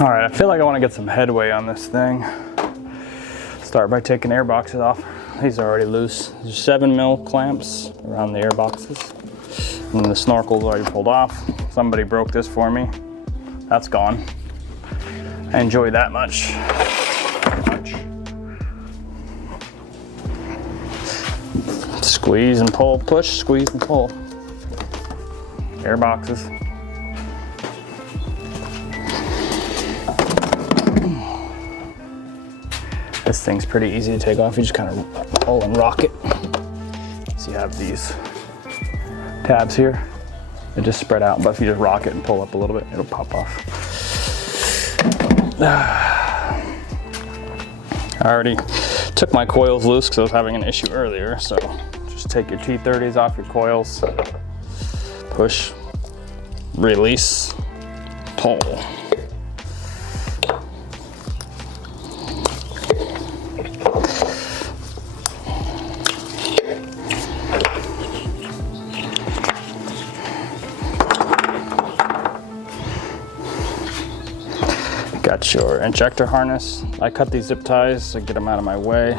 All right, I feel like I want to get some headway on this thing. Start by taking air boxes off. These are already loose. There's 7mm clamps around the air boxes. And the snorkel's already pulled off. Somebody broke this for me. That's gone. I enjoy that much. Squeeze and pull, push, squeeze and pull. Air boxes. This thing's pretty easy to take off. You just kind of pull and rock it. So you have these tabs here. They just spread out, but if you just rock it and pull up a little bit, it'll pop off. I already took my coils loose because I was having an issue earlier. So just take your T30s off your coils. Push, release, pull. Got your injector harness. I cut these zip ties to get them out of my way.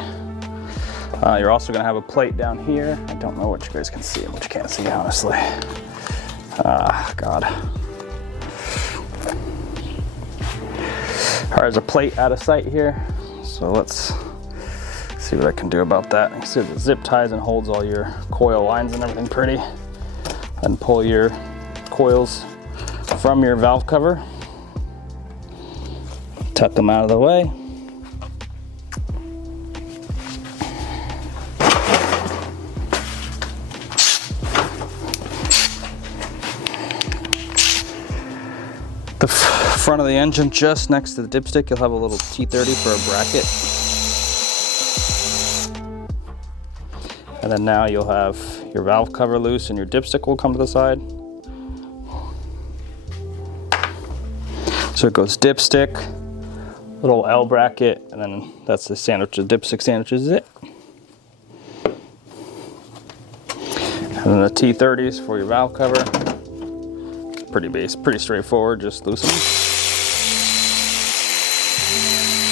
You're also gonna have a plate down here. I don't know what you guys can see and what you can't see, honestly. God. All right, there's a plate out of sight here. So let's see what I can do about that. You can see the zip ties and holds all your coil lines and everything pretty. And pull your coils from your valve cover. Tuck them out of the way. The front of the engine, just next to the dipstick, you'll have a little T30 for a bracket. And then now you'll have your valve cover loose and your dipstick will come to the side. So it goes dipstick, little L bracket, and then that's the sandwich, the dipstick sandwiches it. And then the T30s for your valve cover. It's pretty pretty straightforward, just loosen them.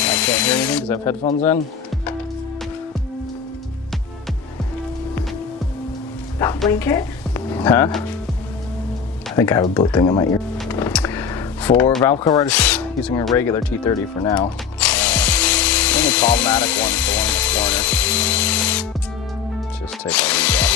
I can't hear anything because I have headphones in. That blanket? Huh? I think I have a blue thing in my ear. For valve cover, I'm just using a regular T30 for now. The only problematic one is the one in the corner. Just take all these off.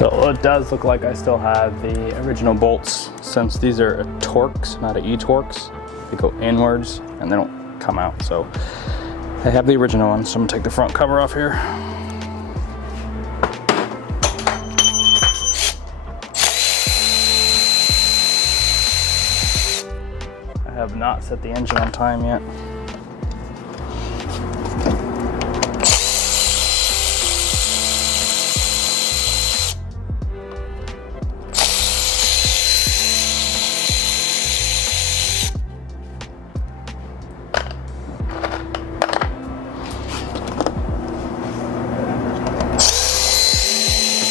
So it does look like I still have the original bolts, since these are Torx, not E-Torx. They go inwards and they don't come out. So I have the original one, so I'm gonna take the front cover off here. I have not set the engine on time yet.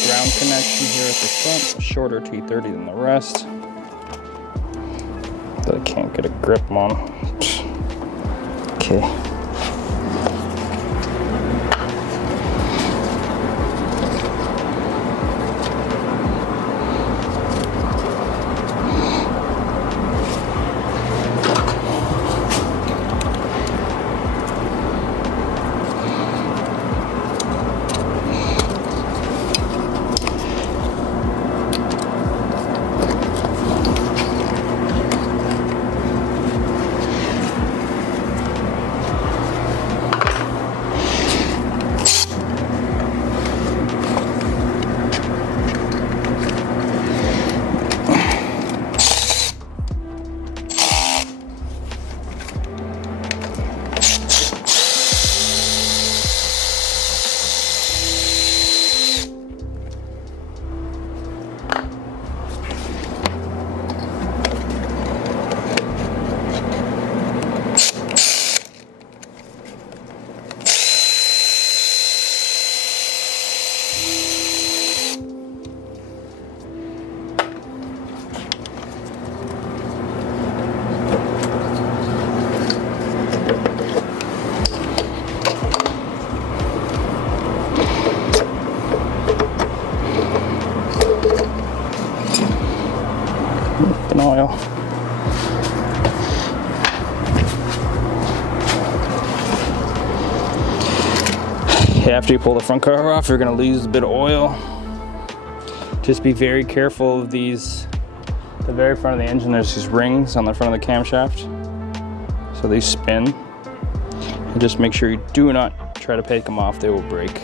Ground connection here at the front, a shorter T30 than the rest that I can't get a grip on. Okay. Oil. After you pull the front cover off, you're going to lose a bit of oil. Just be very careful of these. The very front of the engine, there's these rings on the front of the camshaft, so they spin. And just make sure you do not try to take them off; they will break.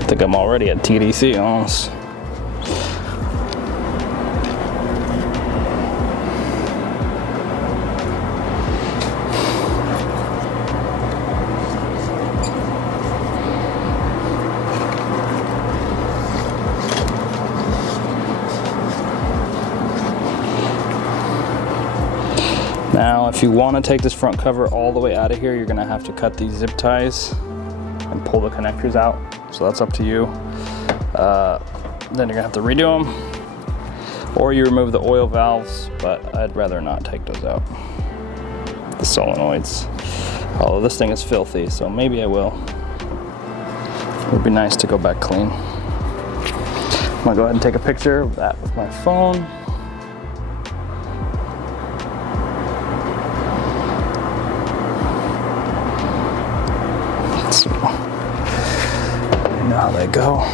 I think I'm already at TDC almost. Now, if you want to take this front cover all the way out of here, you're going to have to cut these zip ties and pull the connectors out. So that's up to you. Then you're gonna have to redo them, or you remove the oil valves, but I'd rather not take those out. The solenoids. Although this thing is filthy, so maybe I will. It would be nice to go back clean. I'm gonna go ahead and take a picture of that with my phone. So, you know how they go.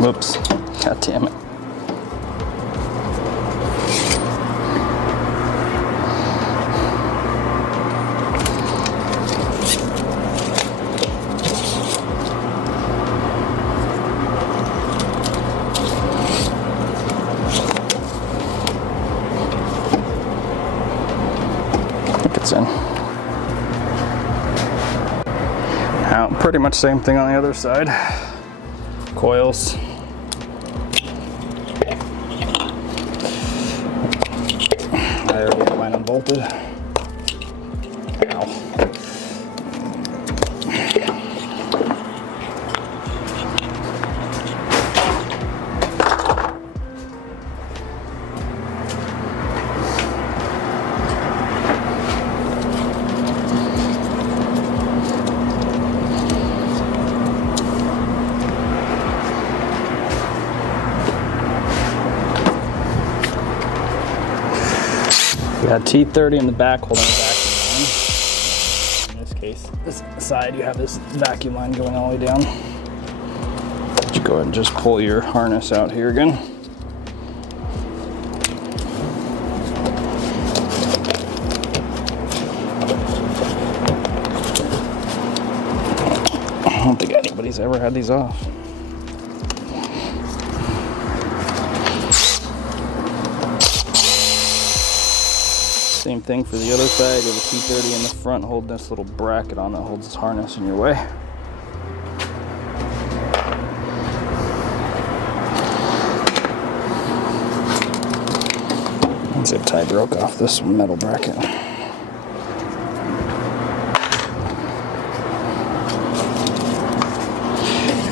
Whoops, god damn it. think it's in. Now, pretty much same thing on the other side. Coils. I already have mine unbolted. Ow. We got T30 in the back holding the vacuum line. In this case, this side you have this vacuum line going all the way down. You go ahead and just pull your harness out here again. I don't think anybody's ever had these off. Same thing for the other side. You have a T30 in the front holding this little bracket on that holds this harness in your way. And zip tie broke off this metal bracket.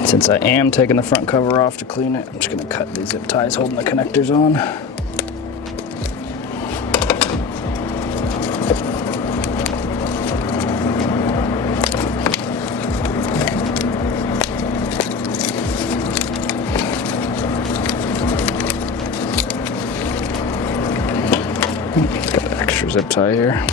Since I am taking the front cover off to clean it, I'm just going to cut these zip ties holding the connectors on. It's got an extra zip tie here.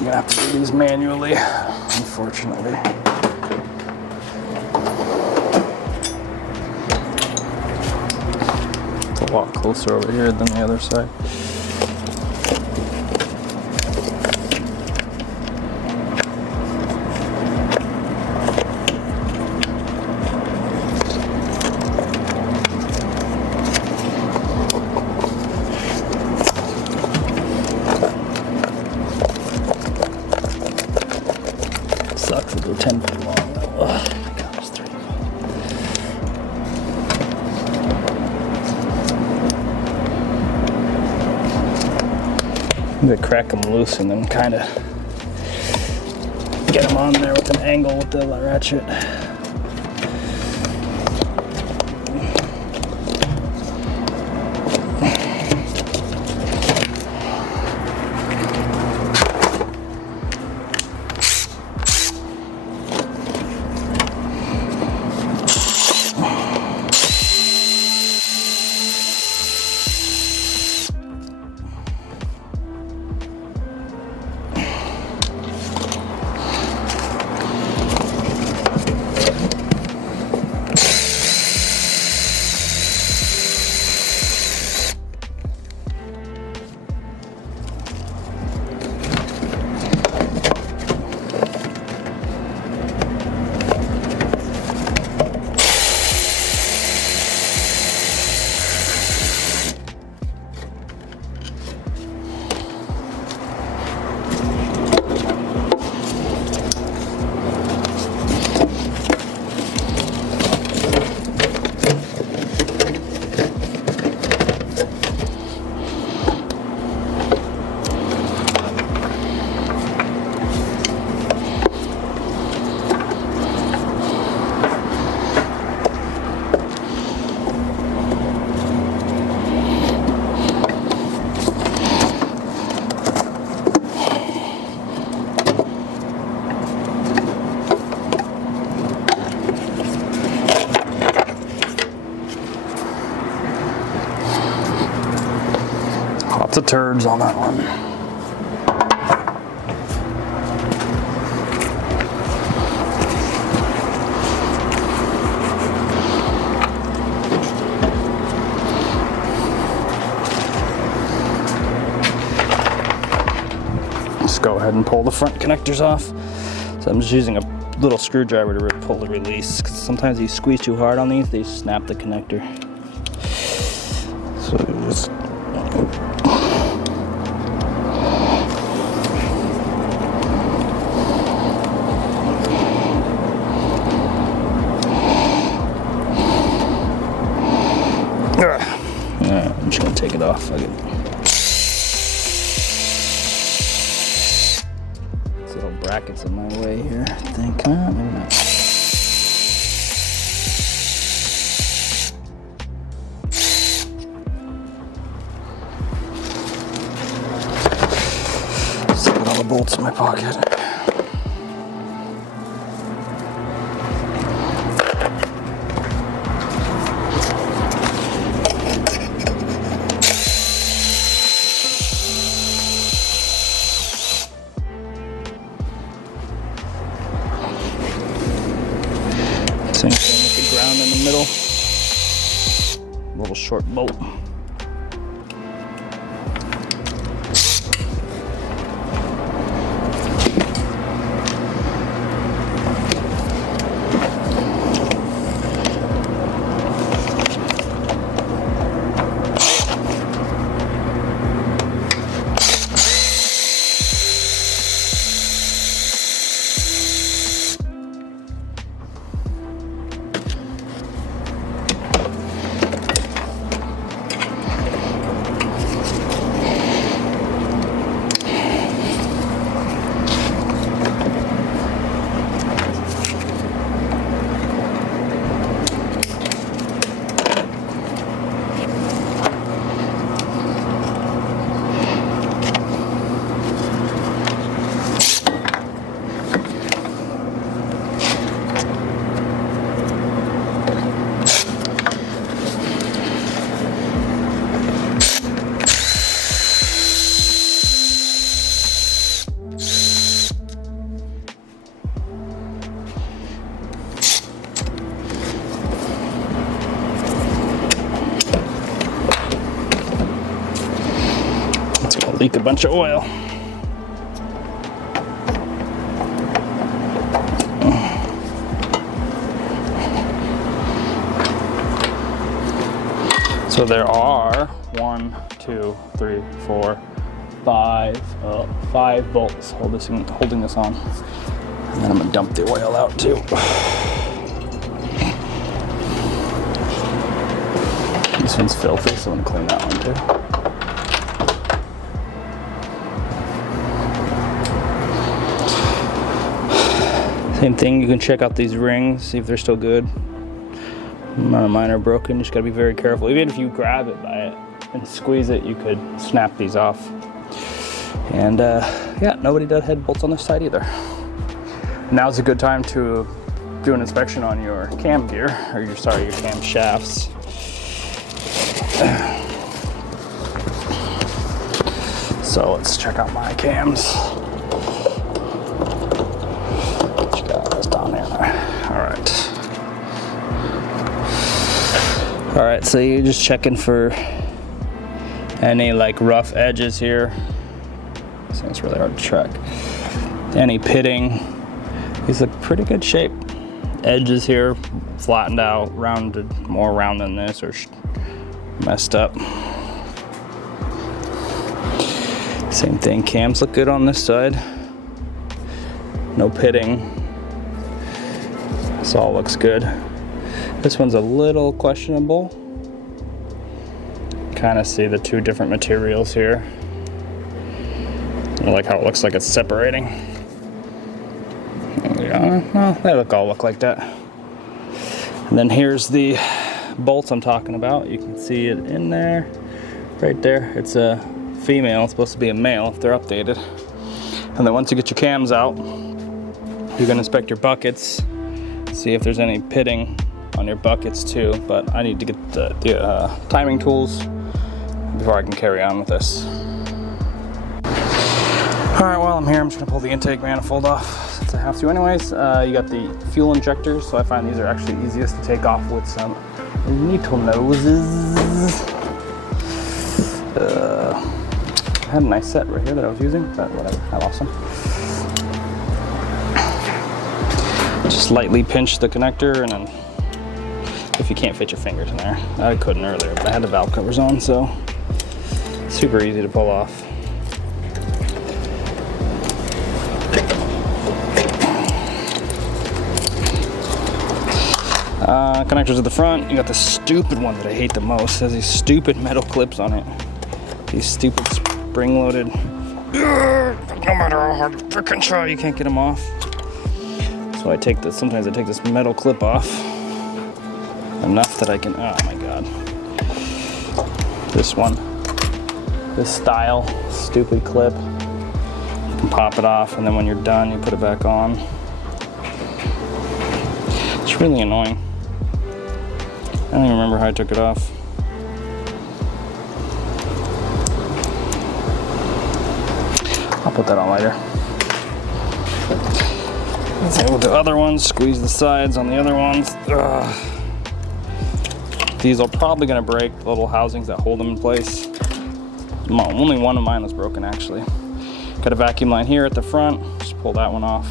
I'm gonna have to do these manually, unfortunately. It's a lot closer over here than the other side. Sucks that they're 10 feet long though. Oh my god, there's 3 of them. I'm gonna crack them loose and then kind of get them on there with an angle with the ratchet. turds on that one. Just go ahead and pull the front connectors off. So I'm just using a little screwdriver to pull the release, because sometimes you squeeze too hard on these, they snap the connector. So just I'm just gonna take it off. These little brackets in my way here, I think. Maybe not. Still got all the bolts in my pocket. Same thing with the ground in the middle. Little short bolt. Leak a bunch of oil. So there are 1, 2, 3, 4, 5 bolts holding this on. And then I'm gonna dump the oil out too. This one's filthy, so I'm gonna clean that one too. Same thing, you can check out these rings, see if they're still good. None of mine are broken, you just gotta be very careful. Even if you grab it by it and squeeze it, you could snap these off. And yeah, nobody does head bolts on this side either. Now's a good time to do an inspection on your cam gear, or your cam shafts. So let's check out my cams. All right, so you're just checking for any like rough edges here. So it's really hard to track. Any pitting. These look pretty good shape. Edges here flattened out, rounded, more round than this, or messed up. Same thing, cams look good on this side. No pitting. This all looks good. This one's a little questionable. Kind of see the two different materials here. I like how it looks like it's separating. Well, they all look like that. And then here's the bolts I'm talking about. You can see it in there, right there. It's a female, it's supposed to be a male if they're updated. And then once you get your cams out, you can inspect your buckets, see if there's any pitting on your buckets too, but I need to get the timing tools before I can carry on with this. I'm here, I'm just gonna pull the intake manifold off since I have to anyways. You got the fuel injectors, so I find these are actually easiest to take off with some needle noses. I had a nice set right here that I was using, but whatever, I lost them. Just lightly pinch the connector, and then if you can't fit your fingers in there. I couldn't earlier, but I had the valve covers on, so super easy to pull off. Connectors at the front, you got the stupid one that I hate the most. It has these stupid metal clips on it. These stupid spring-loaded. No matter how hard you frickin' try, you can't get them off. So I take this, sometimes I take this metal clip off. Enough that I can, oh my God. This one, this style, stupid clip. You can pop it off, and then when you're done, you put it back on. It's really annoying. I don't even remember how I took it off. I'll put that on later. Same with the other ones, squeeze the sides on the other ones. Ugh. These are probably gonna break, the little housings that hold them in place. Only one of mine was broken actually. Got a vacuum line here at the front, just pull that one off.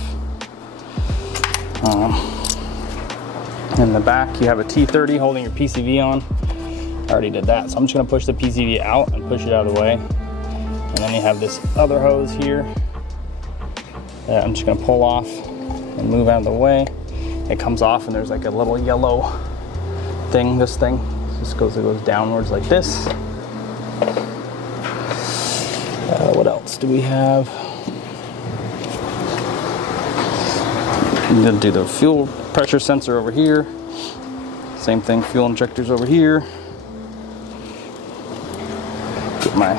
In the back, you have a T30 holding your PCV on. I already did that, so I'm just gonna push the PCV out and push it out of the way. And then you have this other hose here that I'm just gonna pull off and move out of the way. It comes off and there's like a little yellow thing, this thing. It goes downwards like this. What else do we have? I'm gonna do the fuel pressure sensor over here. Same thing, fuel injectors over here. Get my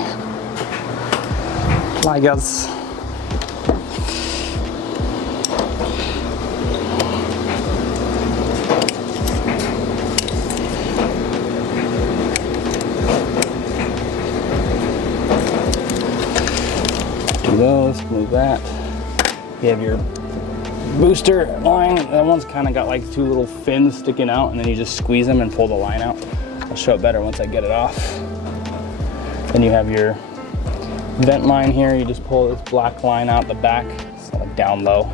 pliers. Do those, move that. You have your booster line. That one's kind of got like two little fins sticking out, and then you just squeeze them and pull the line out. I'll show it better once I get it off. Then you have your vent line here. You just pull this black line out the back, it's like down low.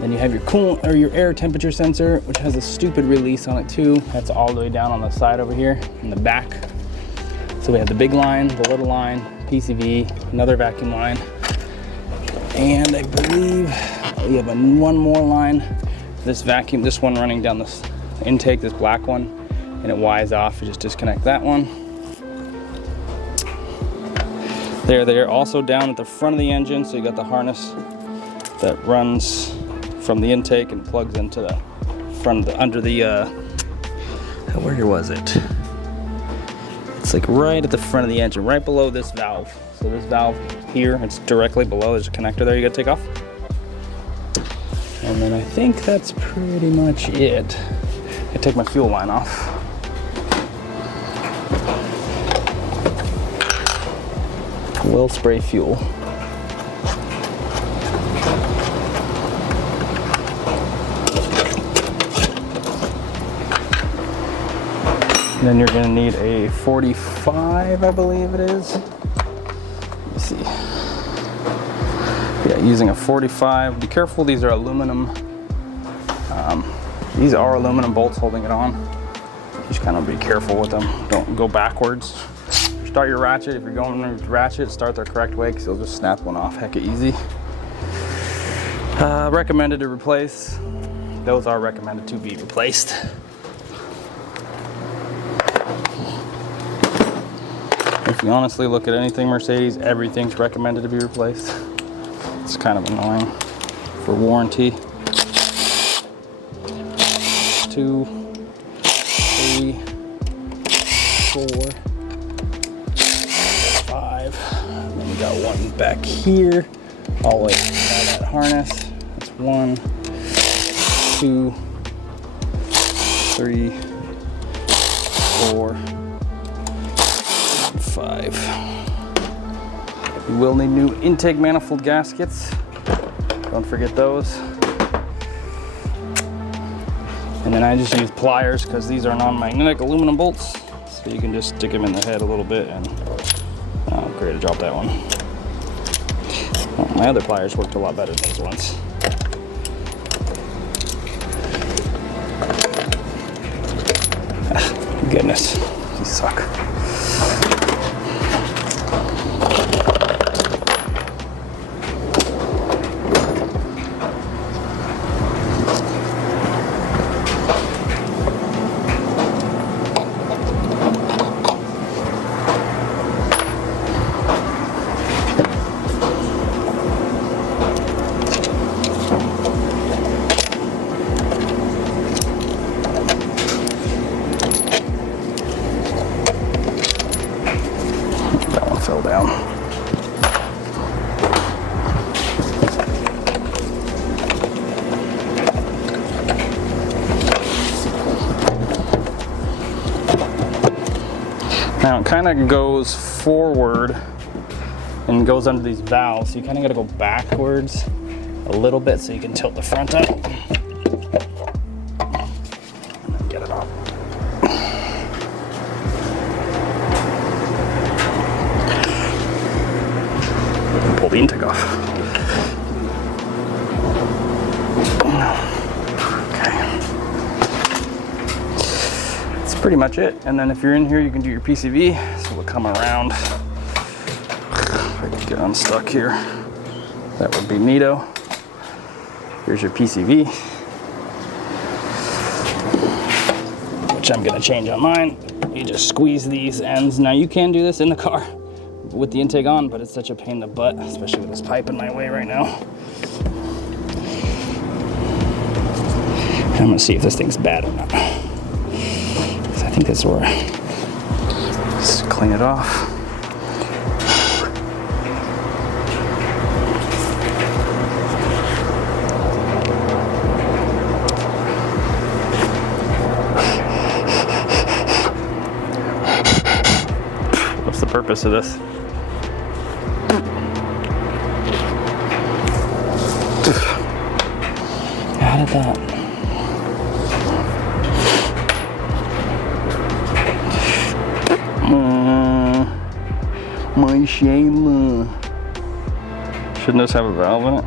Then you have your coolant or your air temperature sensor, which has a stupid release on it too. That's all the way down on the side over here in the back. So we have the big line, the little line, PCV, another vacuum line, and I believe we have one more line. This vacuum, this one running down this intake, this black one, and it Y's off. You just disconnect that one. They're also down at the front of the engine, so you got the harness that runs from the intake and plugs into the front of the, under the, where was it? It's like right at the front of the engine, right below this valve. So this valve here, it's directly below, there's a connector there you gotta take off. And then I think that's pretty much it. I take my fuel line off. Will spray fuel. And then you're gonna need a 45, I believe it is. Let me see. Yeah, using a 45. Be careful, these are aluminum. These are aluminum bolts holding it on. Just kind of be careful with them. Don't go backwards. Start your ratchet. If you're going to ratchet, start the correct way because you'll just snap one off hecka easy. Recommended to replace. Those are recommended to be replaced. If you honestly look at anything Mercedes, everything's recommended to be replaced. It's kind of annoying for warranty. 2, 3, 4, 5. And then we got one back here. All the way by that harness. That's 1, 2, 3, 4, 5. You will need new intake manifold gaskets. Don't forget those. And then I just use pliers because these are non-magnetic aluminum bolts. So you can just stick them in the head a little bit and, oh great, I dropped that one. Well, my other pliers worked a lot better than these ones. Ah, goodness, these suck. Fell down. Now it kind of goes forward and goes under these valves, so you kind of got to go backwards a little bit so you can tilt the front up. Get it off. Pull the intake off. Okay. That's pretty much it. And then if you're in here, you can do your PCV. So we'll come around. If I could get unstuck here, that would be neato. Here's your PCV, which I'm gonna change on mine. You just squeeze these ends. Now you can do this in the car with the intake on, but it's such a pain in the butt, especially with this pipe in my way right now. I'm gonna see if this thing's bad or not. I think that's where, just clean it off. What's the purpose of this? How did that? My Shayla. Shouldn't this have a valve in it?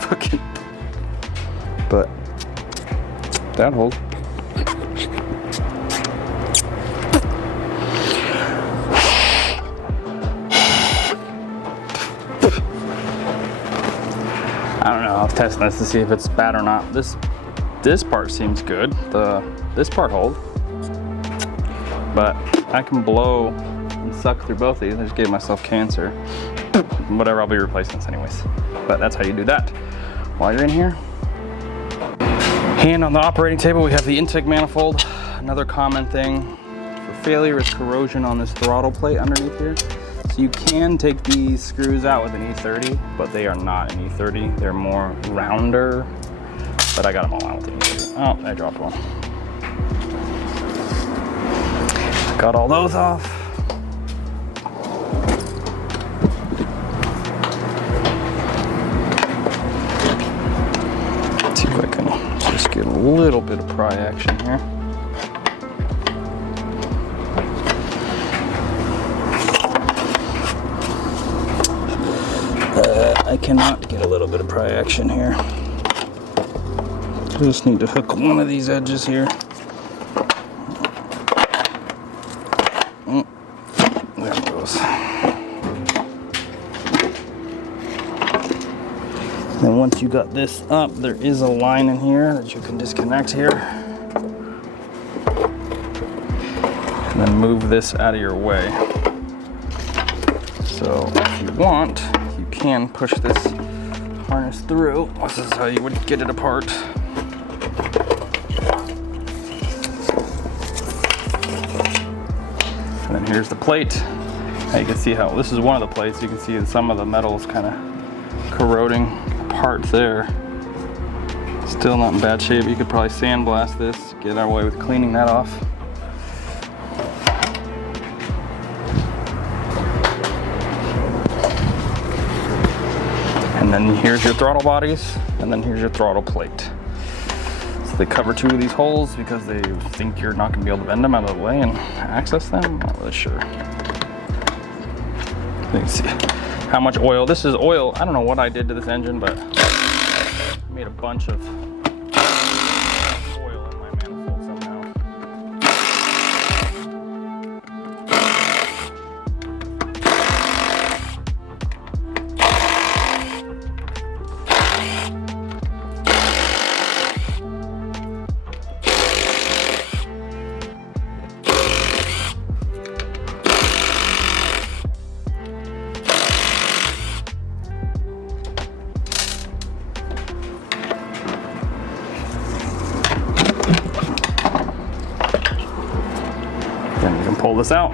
Fucking. But that holds. I don't know, I was testing this to see if it's bad or not. This part seems good. This part holds. But I can blow and suck through both of these. I just gave myself cancer. Whatever, I'll be replacing this anyways. But that's how you do that. While you're in here, hand on the operating table, we have the intake manifold. Another common thing for failure is corrosion on this throttle plate underneath here. So you can take these screws out with an E30, but they are not an E30. They're more rounder, but I got them all out with an E30. Oh, I dropped one. Got all those off. Let's see if I can just get a little bit of pry action here. I cannot get a little bit of pry action here. I just need to hook one of these edges here. There it goes. Then once you got this up, there is a line in here that you can disconnect here. And then move this out of your way. So if you want, you can push this harness through. This is how you would get it apart. And then here's the plate. Now you can see how this is one of the plates. You can see some of the metal is kind of corroding apart there. Still not in bad shape. You could probably sandblast this, get our way with cleaning that off. And then here's your throttle bodies, and then here's your throttle plate. So they cover 2 of these holes because they think you're not gonna be able to bend them out of the way and access them. I'm not really sure. You can see how much oil. This is oil. I don't know what I did to this engine, but I made a bunch of oil in my manifold somehow. Then you can pull this out.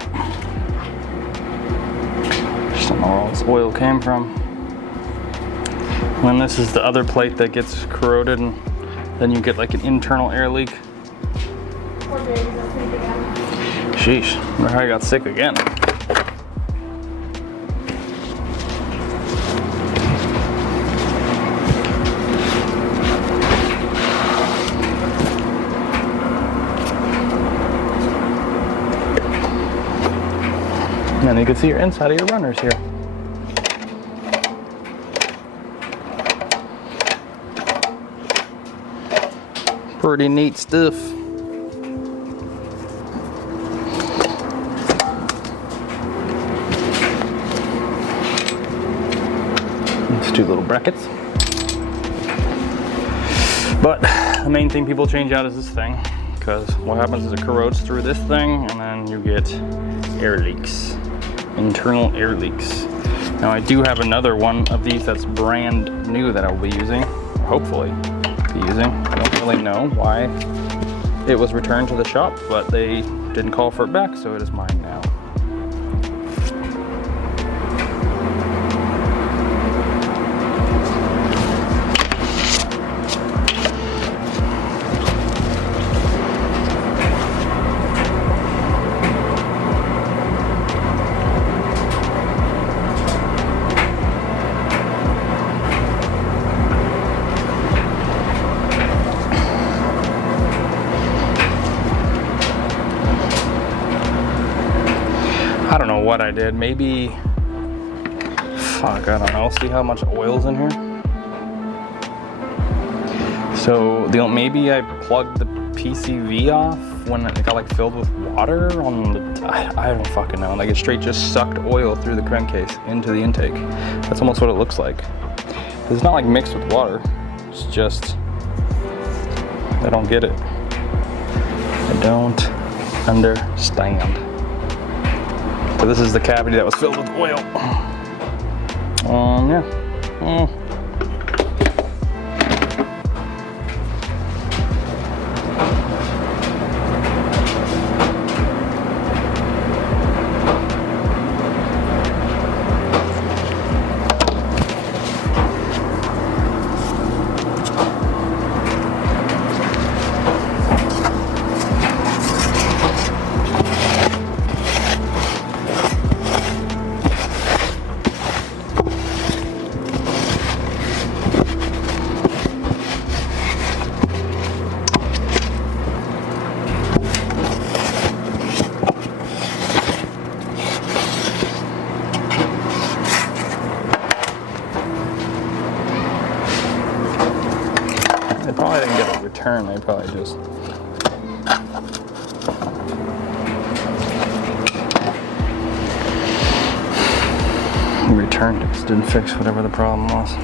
Just don't know where all this oil came from. And this is the other plate that gets corroded, and then you get like an internal air leak. Poor baby, that's pretty big again. Sheesh, I wonder how I got sick again. And then you can see your inside of your runners here. Pretty neat stuff. These 2 little brackets. But the main thing people change out is this thing, because what happens is it corrodes through this thing, and then you get air leaks. Internal air leaks. Now I do have another one of these that's brand new that I'll be using, or hopefully be using. I don't really know why it was returned to the shop, but they didn't call for it back, so it is mine now. I don't know what I did. Maybe, fuck, I don't know. See how much oil's in here? So maybe I plugged the PCV off when it got like filled with water on the, I don't fucking know. Like it straight just sucked oil through the crankcase into the intake. That's almost what it looks like. It's not like mixed with water. It's just, I don't get it. I don't understand. So this is the cavity that was filled with oil. Yeah. They probably didn't get a return, they probably just returned it. Just didn't fix whatever the problem was.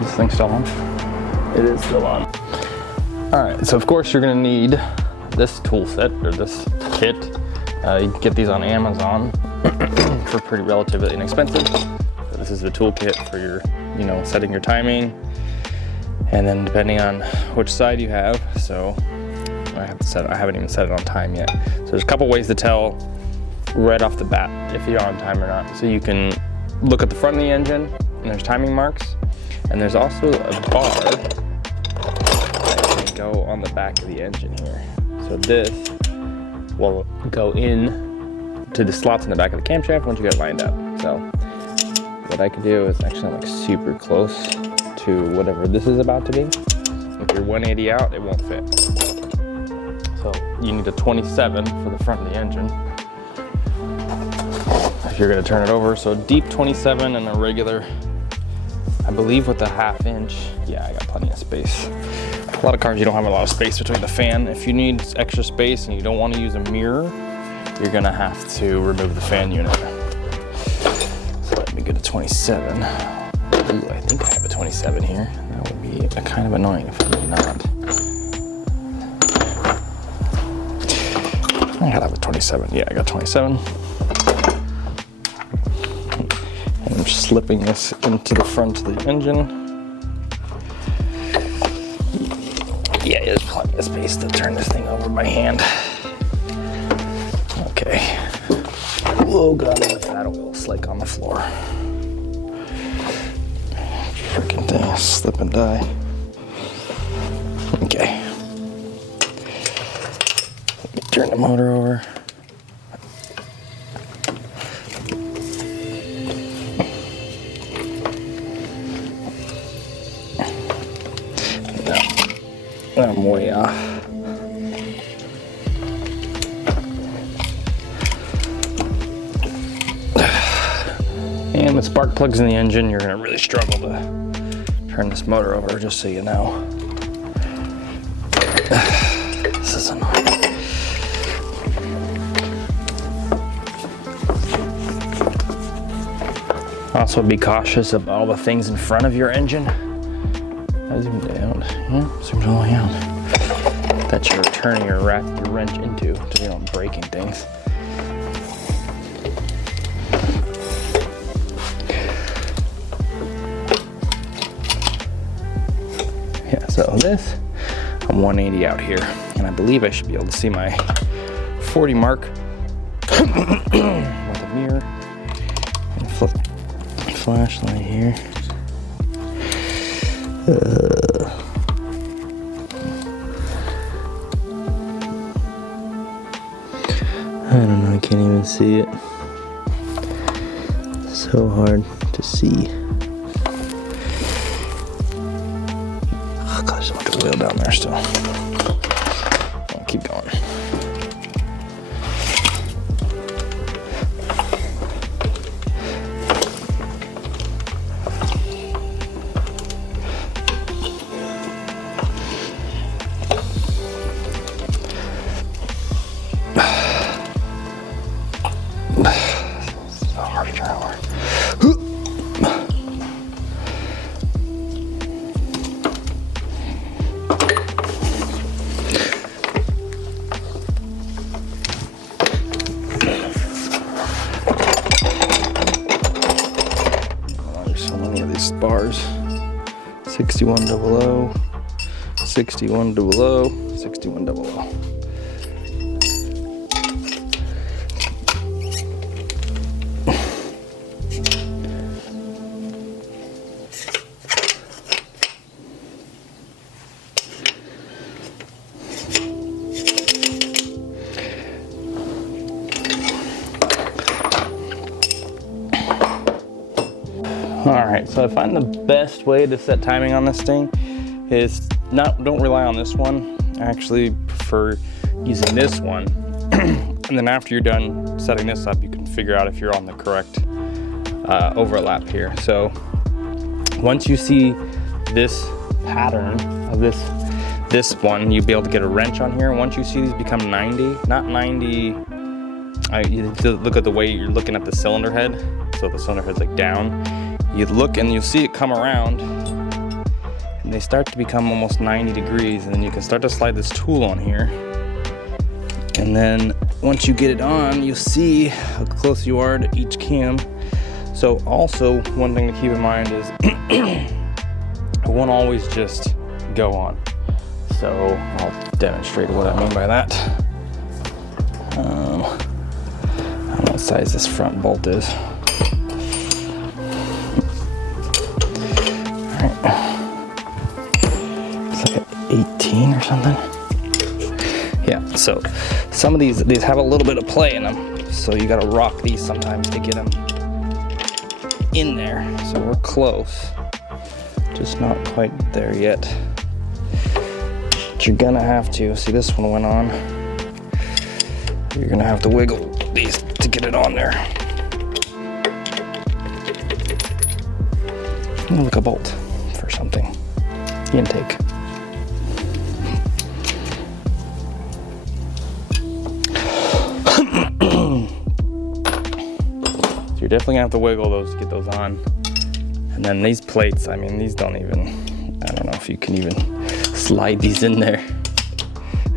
This thing's still on. It is still on. All right, so of course you're gonna need this tool set or this kit. You can get these on Amazon for pretty relatively inexpensive. So this is the tool kit for your, setting your timing, and then depending on which side you have. So I haven't even set it on time yet. So there's a couple ways to tell right off the bat if you're on time or not. So you can look at the front of the engine, and there's timing marks, and there's also a bar go on the back of the engine here. So this will go in to the slots in the back of the camshaft once you get it lined up. So what I can do is actually I'm like super close to whatever this is about to be. If you're 180 out, it won't fit. So you need a 27 for the front of the engine. If you're gonna turn it over, so deep 27 and a regular, I believe with a 1/2 inch. Yeah, I got plenty of space. A lot of cars, you don't have a lot of space between the fan. If you need extra space and you don't want to use a mirror, you're gonna have to remove the fan unit. So let me get a 27. Ooh, I think I have a 27 here. That would be kind of annoying if I did not. I gotta have a 27. Yeah, I got 27. And I'm just slipping this into the front of the engine. Yeah, there's plenty of space to turn this thing over by hand. Okay. Oh god, the fat oil slick on the floor. Freaking thing, slip and die. Okay. Let me turn the motor over. I'm way off. And with spark plugs in the engine, you're gonna really struggle to turn this motor over, just so you know. This is annoying. Also be cautious of all the things in front of your engine. I zoomed out. Yeah, zoomed all the way out. That you're turning your wrench into, so you're not breaking things. Yeah, so this, I'm 180 out here, and I believe I should be able to see my 40 mark with a mirror and a flashlight here. I don't know, I can't even see it. So hard to see. Oh god, there's so much oil down there still. I'll keep going. Bars 6100, 6100, 6100. Alright, so I find the best way to set timing on this thing is don't rely on this one. I actually prefer using this one. And then after you're done setting this up, you can figure out if you're on the correct overlap here. So once you see this pattern of this one, you'll be able to get a wrench on here. Once you see these become 90, not 90, you look at the way you're looking at the cylinder head. So the cylinder head's like down. You look and you'll see it come around and they start to become almost 90 degrees, and then you can start to slide this tool on here. And then once you get it on, you'll see how close you are to each cam. So also one thing to keep in mind is it won't always just go on. So I'll demonstrate what I mean by that. I don't know what size this front bolt is. It's like an 15 or something. Yeah, so some of these have a little bit of play in them. So you gotta rock these sometimes to get them in there. So we're close, just not quite there yet. But you're gonna have to, see this one went on. You're gonna have to wiggle these to get it on there. Like a bolt for something. Intake. So you're definitely gonna have to wiggle those to get those on. And then these plates, I mean, these don't even, I don't know if you can even slide these in there.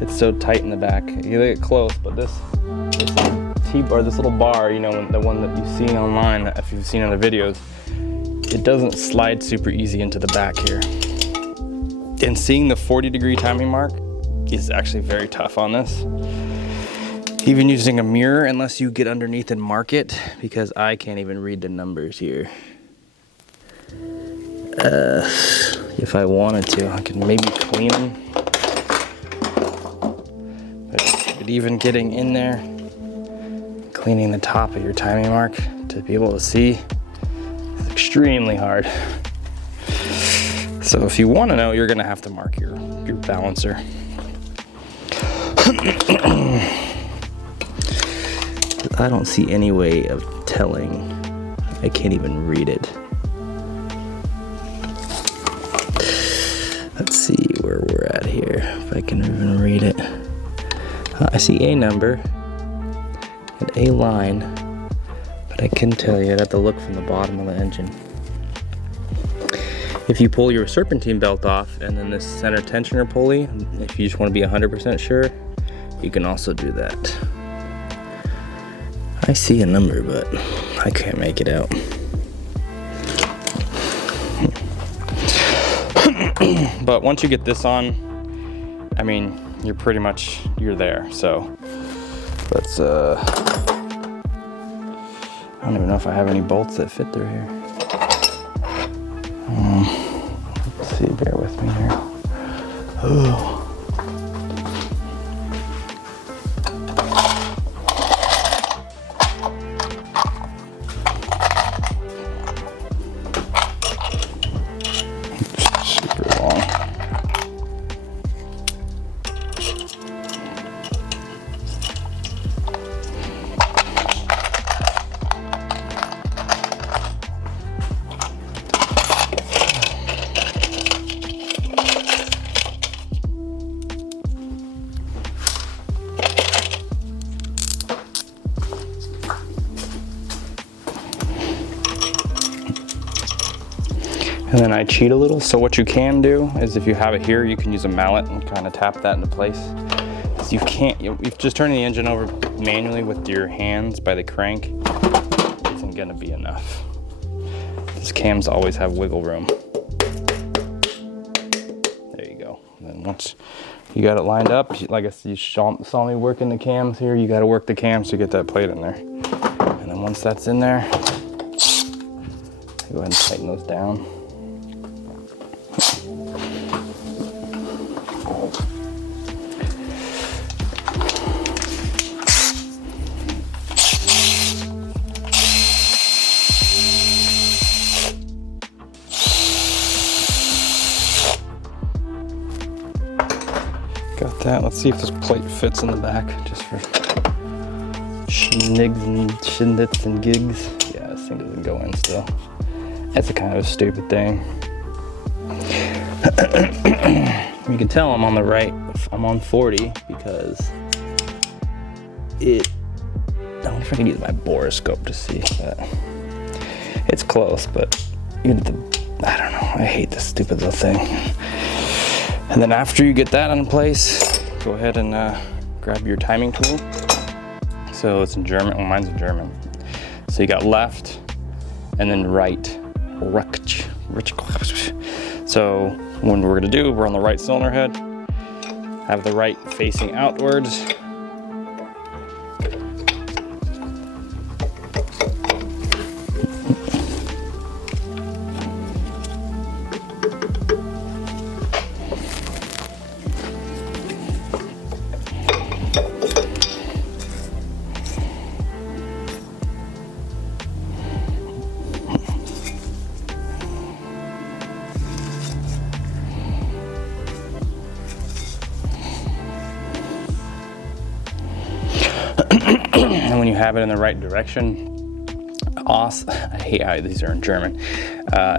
It's so tight in the back. You get close, but this T-bar, this little bar, you know, the one that you've seen online, if you've seen in the videos, it doesn't slide super easy into the back here. And seeing the 40-degree timing mark is actually very tough on this. Even using a mirror, unless you get underneath and mark it, because I can't even read the numbers here. If I wanted to, I could maybe clean them. But even getting in there, cleaning the top of your timing mark to be able to see, is extremely hard. So if you want to know, you're gonna have to mark your balancer. I don't see any way of telling. I can't even read it. Let's see where we're at here, if I can even read it. I see a number and a line, but I can tell you I'd have to look from the bottom of the engine. If you pull your serpentine belt off and then this center tensioner pulley, if you just want to be 100% sure, you can also do that. I see a number, but I can't make it out. But once you get this on, I mean, you're pretty much, you're there. So let's, I don't even know if I have any bolts that fit through here. Let's see, bear with me here. Oh. And then I cheat a little, so what you can do is if you have it here, you can use a mallet and kind of tap that into place. So you can't, if just turning the engine over manually with your hands by the crank isn't gonna be enough. These cams always have wiggle room. There you go. And then once you got it lined up, like you saw me working the cams here, you gotta work the cams to get that plate in there. And then once that's in there, go ahead and tighten those down. Got that. Let's see if this plate fits in the back, just for schnigs and shindips and gigs. Yeah, this thing doesn't go in still. That's a kind of a stupid thing. You can tell I'm on the right. I'm on 40 because I wonder if I can use my borescope to see that. It's close, but I don't know. I hate this stupid little thing. And then after you get that in place, go ahead and grab your timing tool. So it's in German. Well, mine's in German. So you got left and then right. So what we're gonna do, we're on the right cylinder head, have the right facing outwards. And when you have it in the right direction, I hate how these are in German.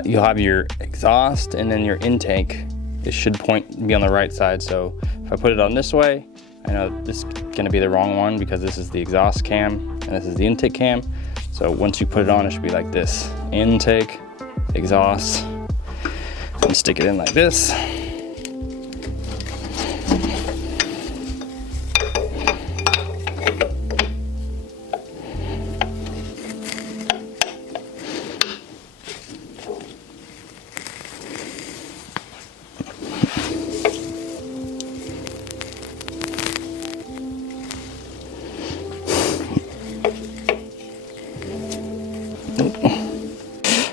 You'll have your exhaust and then your intake. It should be on the right side. So if I put it on this way, I know this is gonna be the wrong one because this is the exhaust cam and this is the intake cam. So once you put it on, it should be like this. Intake, exhaust, and stick it in like this.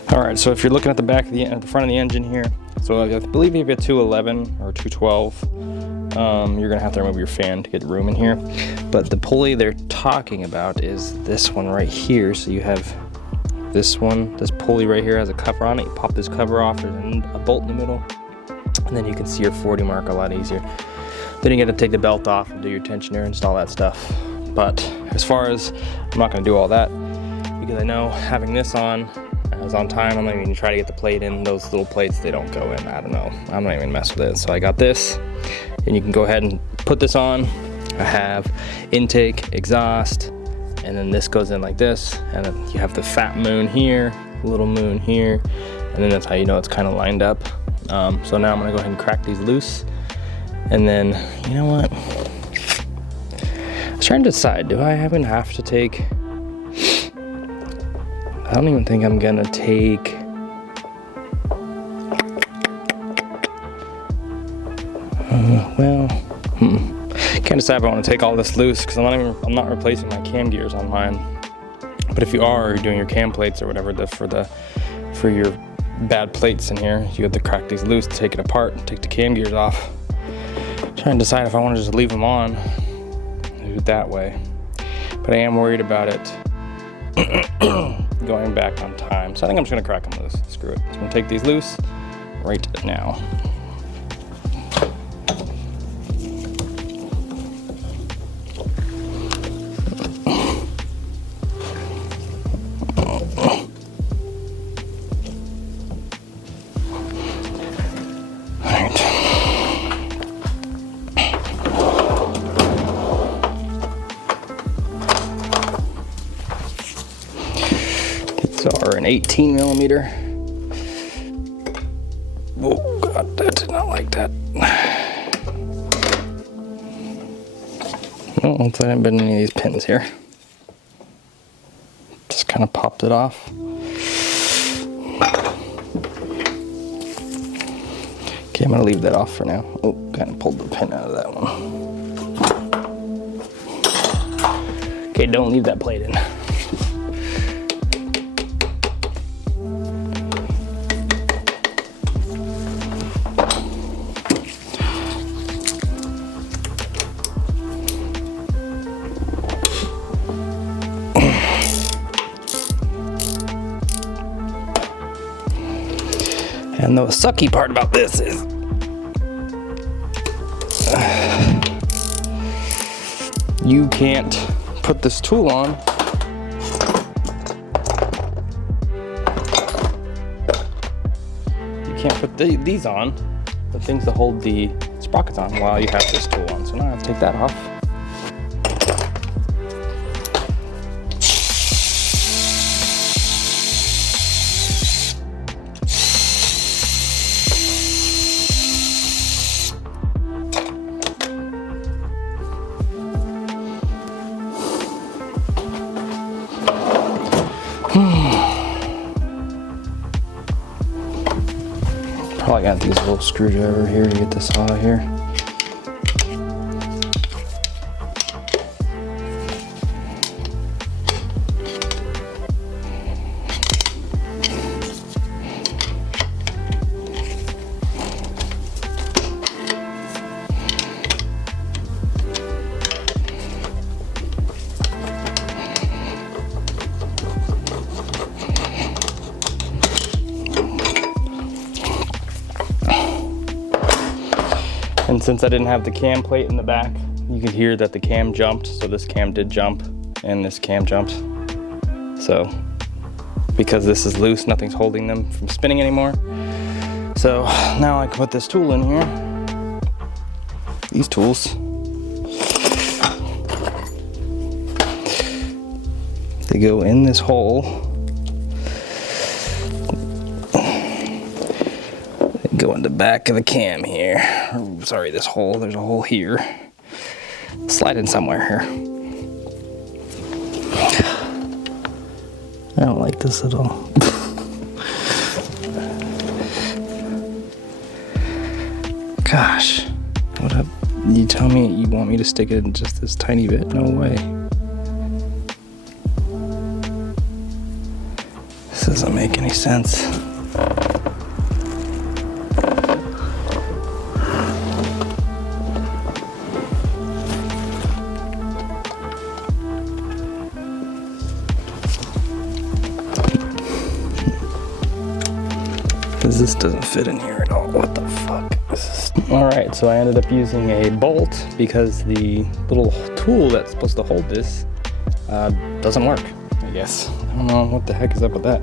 All right, so if you're looking at the back of at the front of the engine here, so I believe if you have 211 or 212, you're gonna have to remove your fan to get room in here. But the pulley they're talking about is this one right here. So you have this one, this pulley right here has a cover on it. You pop this cover off, there's a bolt in the middle, and then you can see your 40 mark a lot easier. Then you got to take the belt off and do your tensioner, install that stuff. But as far as, I'm not gonna do all that because I know having this on, I was on time. I'm not even gonna try to get the plate in. Those little plates, they don't go in. I don't know. I'm not even mess with it. So I got this, and you can go ahead and put this on. I have intake, exhaust, and then this goes in like this. And then you have the fat moon here, little moon here, and then that's how you know it's kind of lined up. So now I'm gonna go ahead and crack these loose. And then, you know what? I was trying to decide, do I even have to take, I don't even think I'm gonna take, can't decide if I want to take all this loose because I'm not replacing my cam gears on mine. But if you are, or you're doing your cam plates or whatever, for your bad plates in here, you have to crack these loose, take it apart, take the cam gears off. Trying to decide if I want to just leave them on, do it that way. But I am worried about it going back on time. So I think I'm just gonna crack them loose. Screw it. So I'm gonna take these loose right now. Or an 18 millimeter. Oh God, I did not like that. Well, hopefully I didn't bend any of these pins here. Just kind of popped it off. Okay, I'm gonna leave that off for now. Oh, kind of pulled the pin out of that one. Okay, don't leave that plate in. And the sucky part about this is you can't put this tool on these on, the things that hold the sprockets on, while you have this tool on. So now I have to take that off. Probably got these little screwdriver here to get this out of here. And since I didn't have the cam plate in the back, you can hear that the cam jumped, so this cam did jump, and this cam jumped. So, because this is loose, nothing's holding them from spinning anymore. So, now I can put this tool in here. These tools. They go in this hole. They go in the back of the cam here. Oh, sorry, this hole. There's a hole here. Slide in somewhere here. I don't like this at all. Gosh, what up? You tell me you want me to stick it in just this tiny bit? No way. This doesn't make any sense. This doesn't fit in here at all. What the fuck? Alright, so I ended up using a bolt because the little tool that's supposed to hold this doesn't work, I guess. I don't know what the heck is up with that.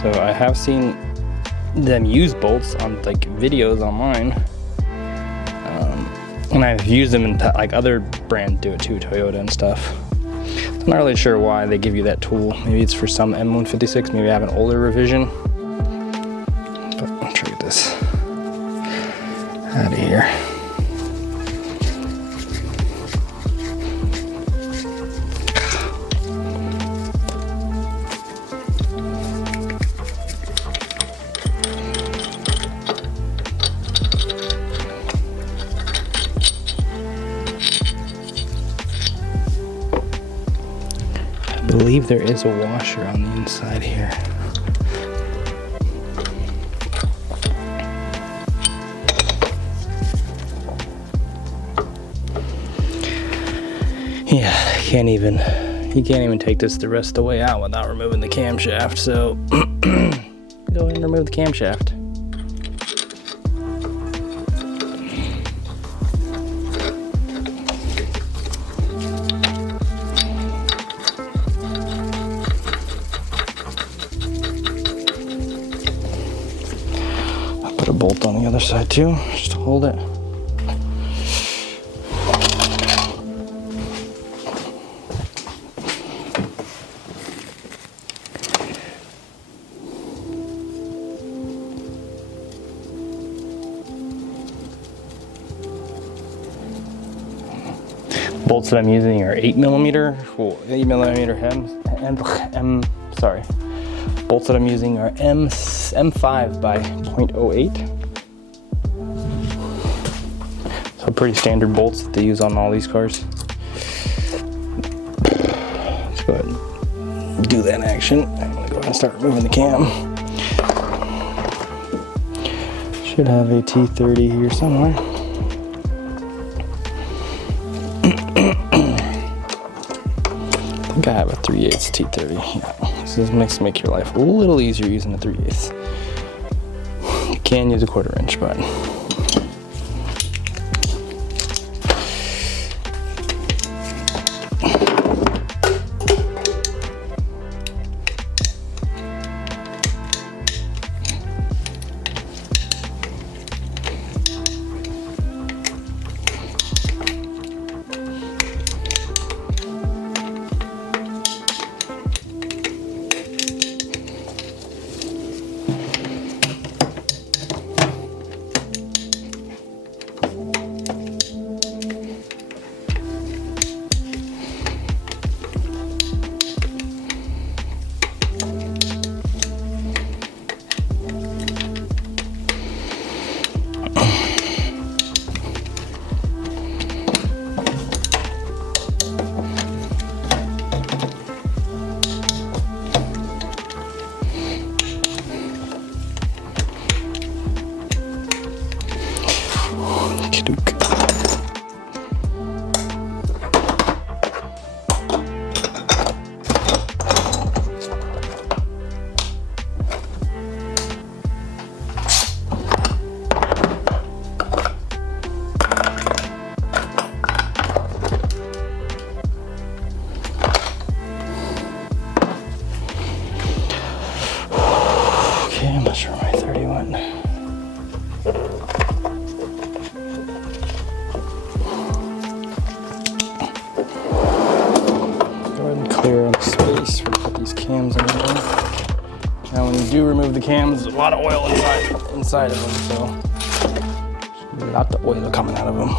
So I have seen them use bolts on like videos online. And I've used them in like other brands do it too, Toyota and stuff. I'm not really sure why they give you that tool. Maybe it's for some M156, maybe I have an older revision. But I'll try to get this out of here. I believe there is a washer on the inside here. Yeah, you can't even take this the rest of the way out without removing the camshaft, so go ahead and remove the camshaft. Put a bolt on the other side too, just to hold it. Bolts that I'm using are 8mm hems. Sorry. Bolts that I'm using are M5 by 0.08. So pretty standard bolts that they use on all these cars. Let's go ahead and do that in action. I'm gonna go ahead and start removing the cam. Should have a T30 here somewhere. I think I have a 3/8 T30. Yeah. This makes your life a little easier using a 3/8. You can use a 1/4 inch, but cams, a lot of oil inside of them, so a lot of oil coming out of them.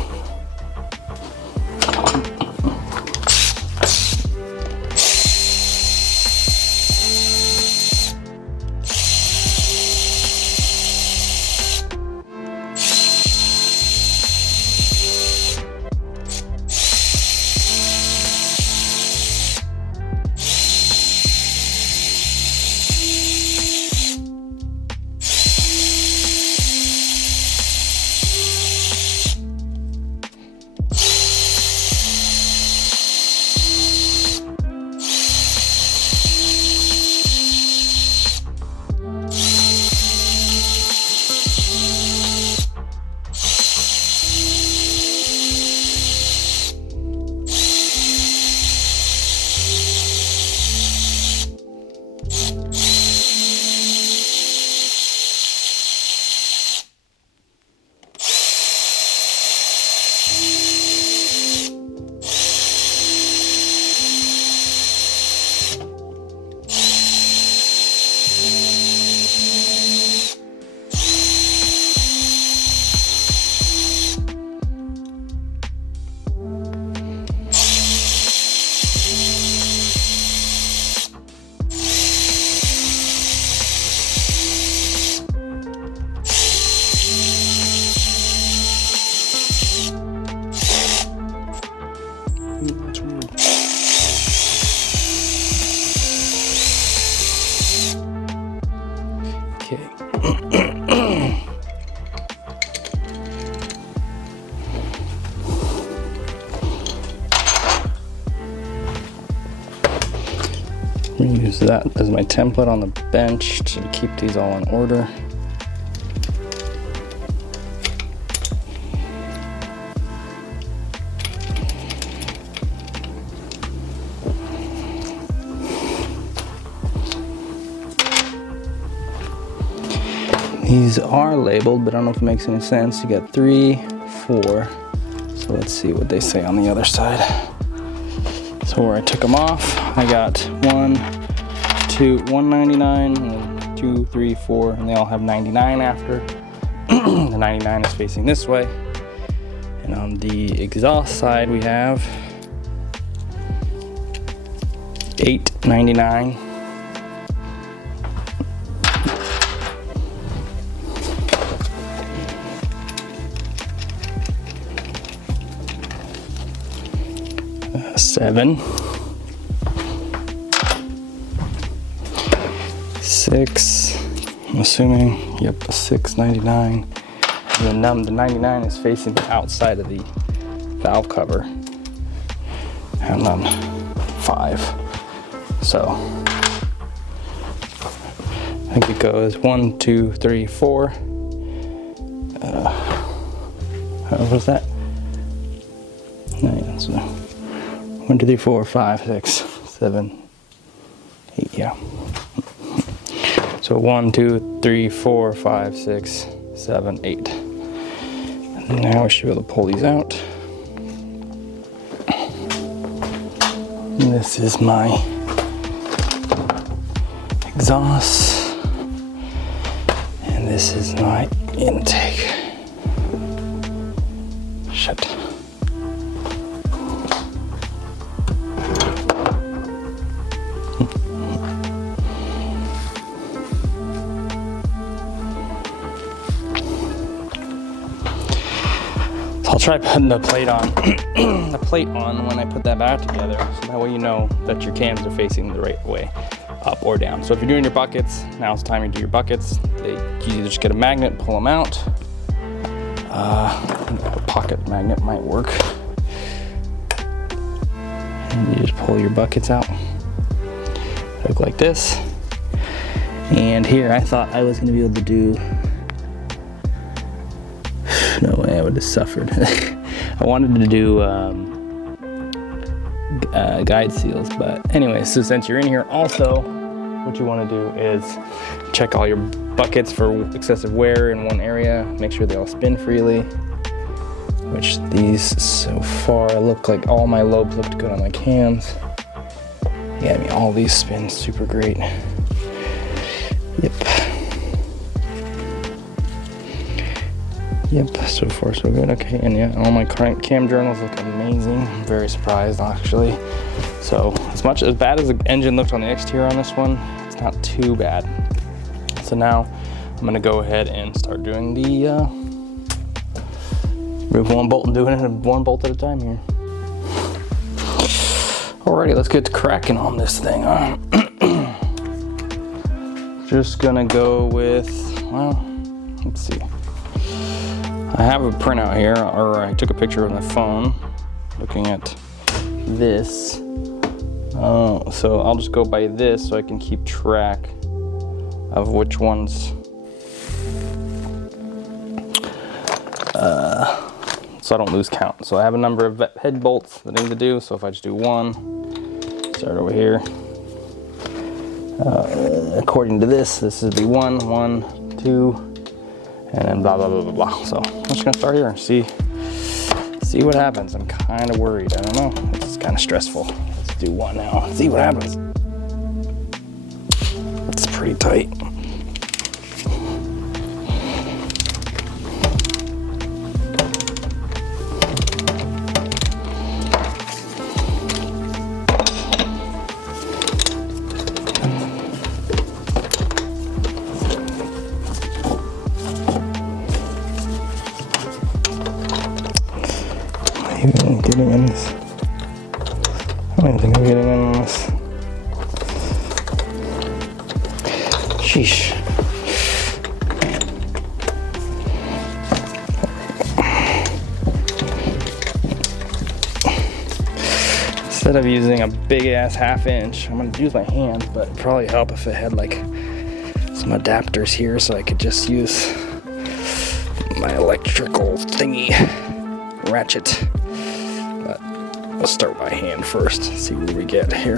Use that as my template on the bench to keep these all in order. These are labeled, but I don't know if it makes any sense. You got 3, 4. So let's see what they say on the other side. So where I took them off, I got 199, and 2, 3, 4, and they all have 99 after. The 99 is facing this way. And on the exhaust side, we have 899. Seven, 6, I'm assuming, yep, 699. And then the 99 is facing the outside of the valve cover. And then 5. So I think it goes 1, 2, 3, 4. What was that? No, so 1, 2, 3, 4, 5, 6, 7, 8, yeah. So 1, 2, 3, 4, 5, 6, 7, 8. And now I should be able to pull these out. And this is my exhaust. And this is my intake. Shit. I'll try putting the plate on, when I put that back together, so that way you know that your cams are facing the right way, up or down. So if you're doing your buckets, now's the time you do your buckets. You either just get a magnet, pull them out. A pocket magnet might work. And you just pull your buckets out. Look like this. And here I thought I was going to be able to do. No way, I would have suffered. I wanted to do guide seals, but anyway, so since you're in here, also what you want to do is check all your buckets for excessive wear in one area, make sure they all spin freely, which these so far look like all my lobes looked good on my cams. Yeah, I mean, all these spin super great. Yep. Yep, so far so good. Okay, and yeah, all my cam journals look amazing. I'm very surprised actually. So as bad as the engine looked on the exterior on this one, it's not too bad. So now I'm gonna go ahead and start doing the remove one bolt and doing it one bolt at a time here. Alrighty, let's get cracking on this thing. Just gonna go with, well, let's see. I have a printout here, or I took a picture of my phone looking at this. So I'll just go by this so I can keep track of which ones. So I don't lose count. So I have a number of head bolts that I need to do. So if I just do one, start over here. According to this would be 1, 1, 2, and then blah, blah, blah, blah, blah. So I'm just gonna start here and see what happens. I'm kind of worried, I don't know. It's kind of stressful. Let's do one now, see what happens. It's pretty tight. Even getting in this. I don't think I'm getting in this. Sheesh. Instead of using a big ass 1/2 inch, I'm gonna use my hands, but it'd probably help if it had like some adapters here so I could just use my electrical thingy ratchet. I'll start by hand first, see what we get here.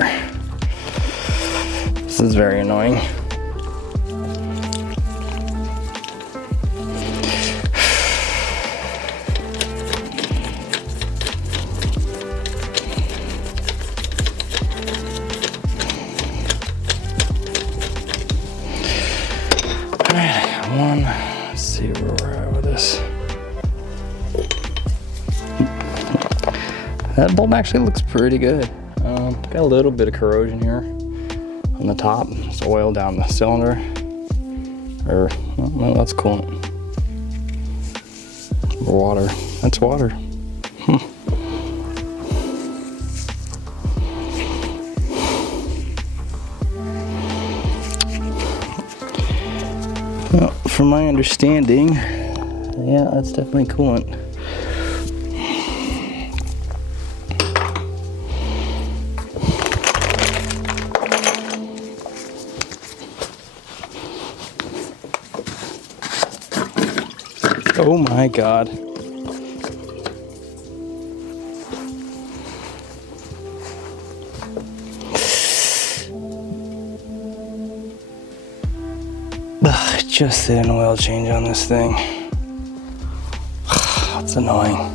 This is very annoying. Alright, one. Let's see where we're at with this. That bolt actually looks pretty good. Got a little bit of corrosion here on the top. It's oil down the cylinder. Or, no, that's coolant. Water. That's water. Well, from my understanding, yeah, that's definitely coolant. Oh my God. Ugh, just did an oil change on this thing. It's annoying.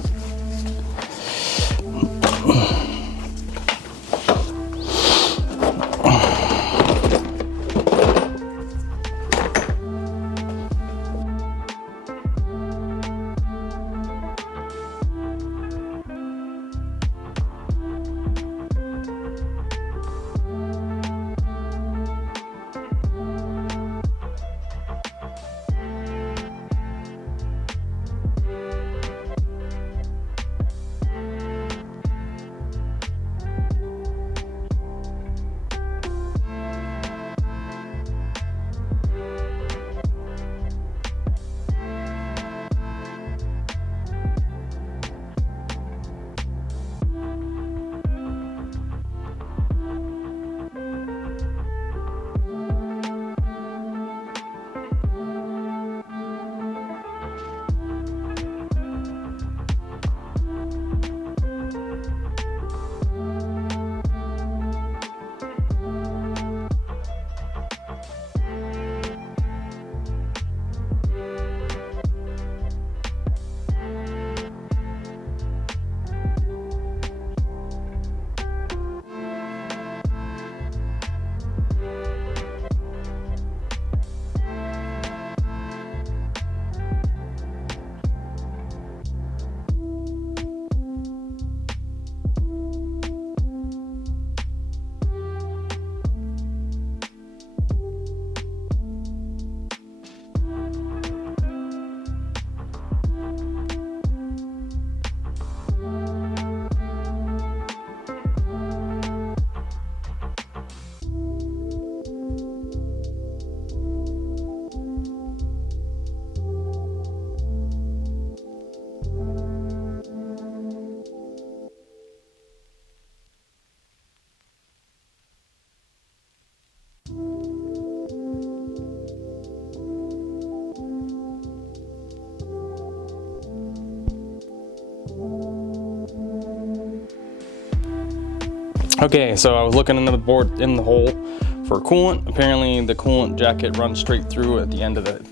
Okay, so I was looking into the board in the hole for coolant. Apparently the coolant jacket runs straight through at the end of the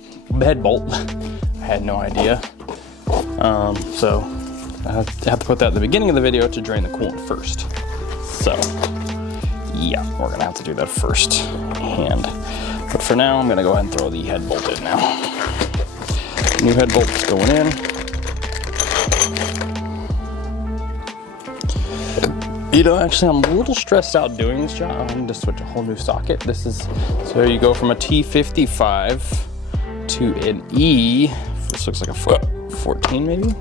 head bolt. I had no idea. So I have to put that at the beginning of the video to drain the coolant first. So yeah, we're gonna have to do that first hand. But for now, I'm gonna go ahead and throw the head bolt in now. New head bolt's going in. You know, actually, I'm a little stressed out doing this job. I'm gonna switch a whole new socket. So you go from a T55 to an E. This looks like a 14 maybe?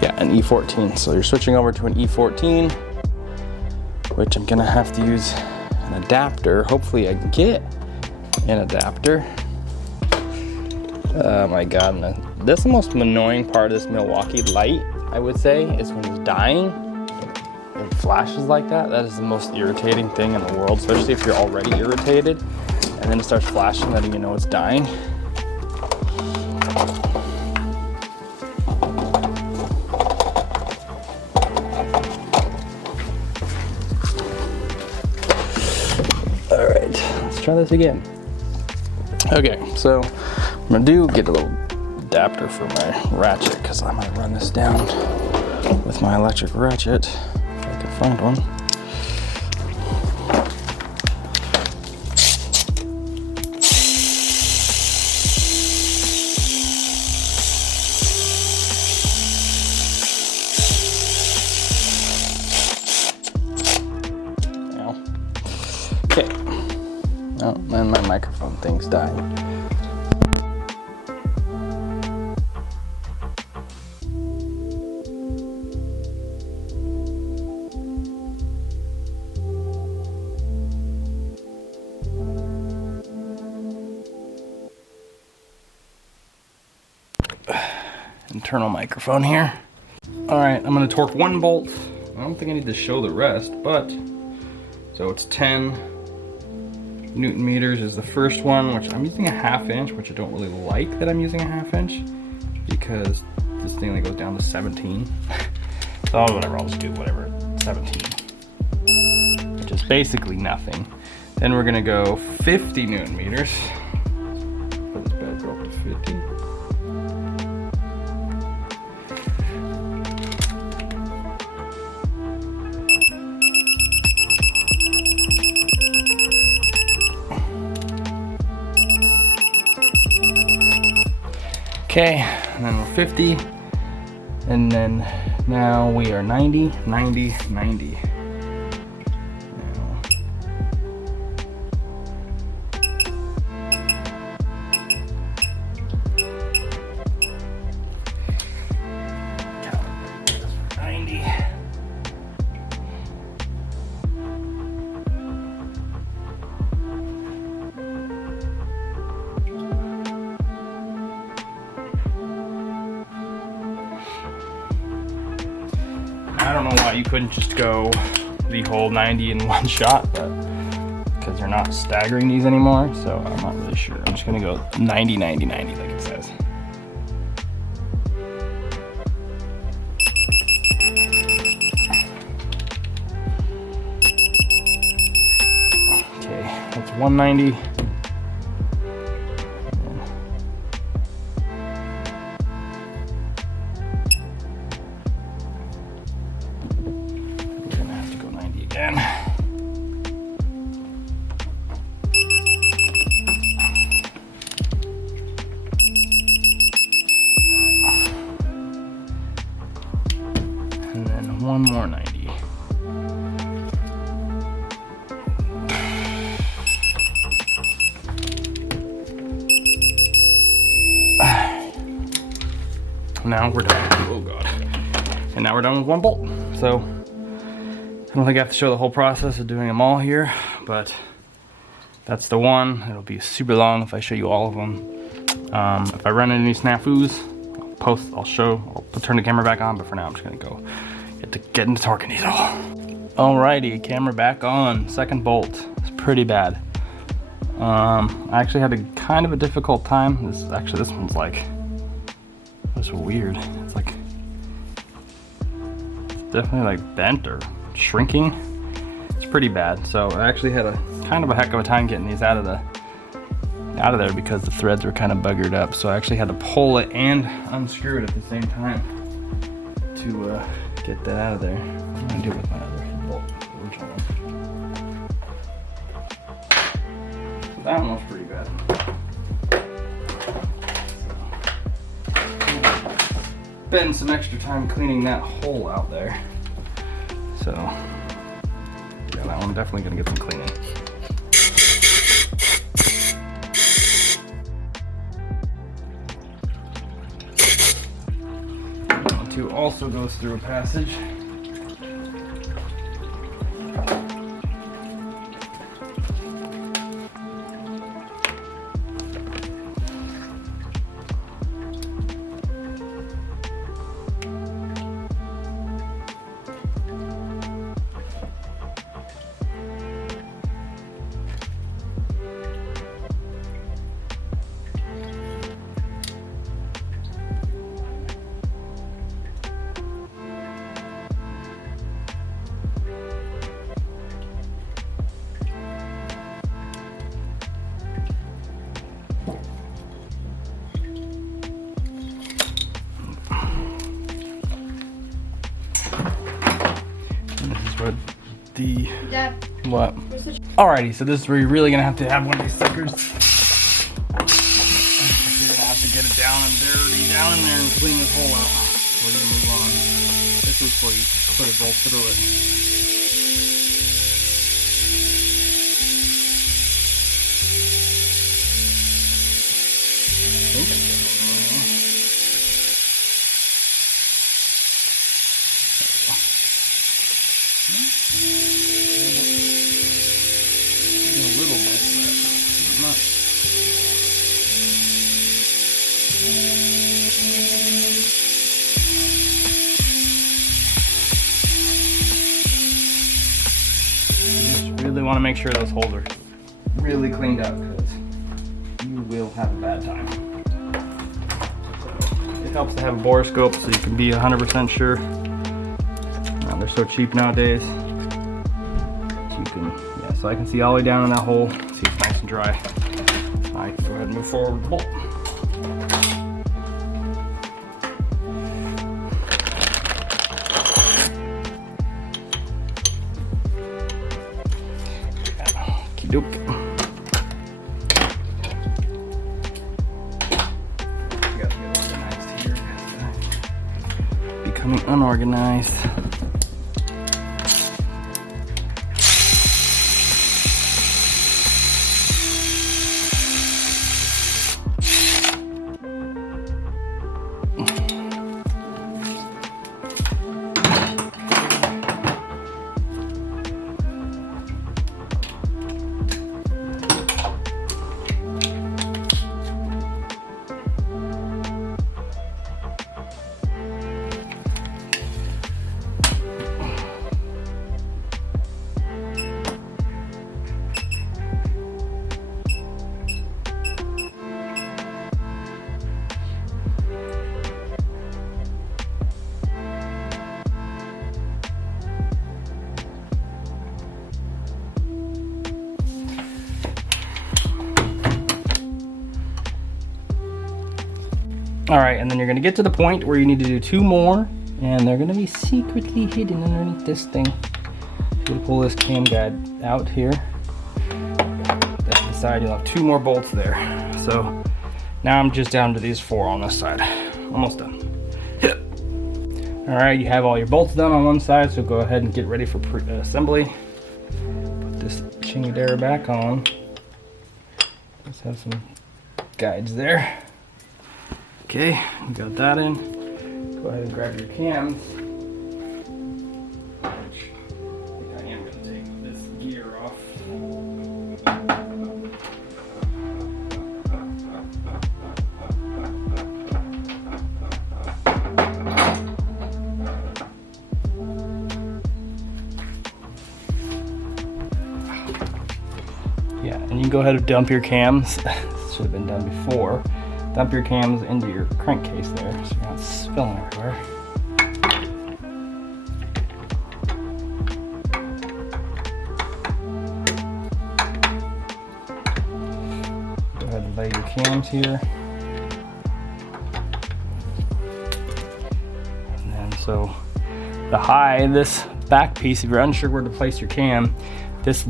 Yeah, an E14. So you're switching over to an E14, which I'm gonna have to use an adapter. Hopefully I can get an adapter. Oh my God, that's the most annoying part of this Milwaukee light, I would say, is when it's dying. It flashes like that. That is the most irritating thing in the world, especially if you're already irritated and then it starts flashing, letting you know it's dying. All right, let's try this again. Okay, so I'm gonna get a little adapter for my ratchet because I might run this down with my electric ratchet. If I can find one. Okay. Oh, and my microphone thing's dying. Internal microphone here. All right, I'm gonna torque one bolt. I don't think I need to show the rest, but so it's 10 Newton meters is the first one, which I'm using a 1/2 inch, which I don't really like that I'm using a 1/2 inch because this thing only goes down to 17. So whatever, I'll just do whatever, 17, which is basically nothing. Then we're gonna go 50 Newton meters. Put this bad girl up to 50. Okay, and then we're 50, and then now we are 90, 90, 90. Now. Calibrate this for 90. I don't know why you couldn't just go the whole 90 in one shot, but because they're not staggering these anymore, so I'm not really sure. I'm just gonna go 90, 90, 90 like it says. Okay, that's 190. Again. And then one more 90. Now we're done. Oh God. And now we're done with one bolt. So I don't think I have to show the whole process of doing them all here, but that's the one. It'll be super long if I show you all of them. If I run into any snafus, I'll turn the camera back on, but for now I'm just gonna go get into torquing these all. Alrighty, camera back on. Second bolt. It's pretty bad. I actually had a kind of a difficult time. This one's like, it's weird. It's like, it's definitely like bent or shrinking. It's pretty bad. So I actually had a kind of a heck of a time getting these out of there because the threads were kind of buggered up. So I actually had to pull it and unscrew it at the same time to get that out of there. I'm gonna do it with my other bolt, original one. So that one was pretty bad. Spend some extra time cleaning that hole out there. So yeah, that one definitely gonna get some cleaning. One, two also goes through a passage. The Dad, what? Alrighty, so this is where you're really gonna have to have one of these suckers. You're gonna have to get it down and dirty down in there and clean this hole out before you move on. This is before you put a bolt through it. I think I'm getting it wrong. A little bit, but not much. You just really want to make sure those holes are really cleaned up because you will have a bad time. So it helps to have a borescope so you can be 100% sure. They're so cheap nowadays. You can, yeah, so I can see all the way down in that hole. See, it's nice and dry. I can go ahead and move forward with the bolt. Okie doke. I gotta get organized here. Becoming unorganized. All right, and then you're gonna get to the point where you need to do two more, and they're gonna be secretly hidden underneath this thing. You'll pull this cam guide out here. That's the side, you'll have two more bolts there. So now I'm just down to these four on this side. Almost done. All right, you have all your bolts done on one side, so go ahead and get ready for assembly. Put this chingy dare back on. Let's have some guides there. Okay, you got that in. Go ahead and grab your cams. Which I think I am going to take this gear off. Yeah, and you can go ahead and dump your cams. This should have been done before. Dump your cams into your crankcase there so you're not spilling everywhere. cams here. And then so the high, this back piece, if you're unsure where to place your cam, this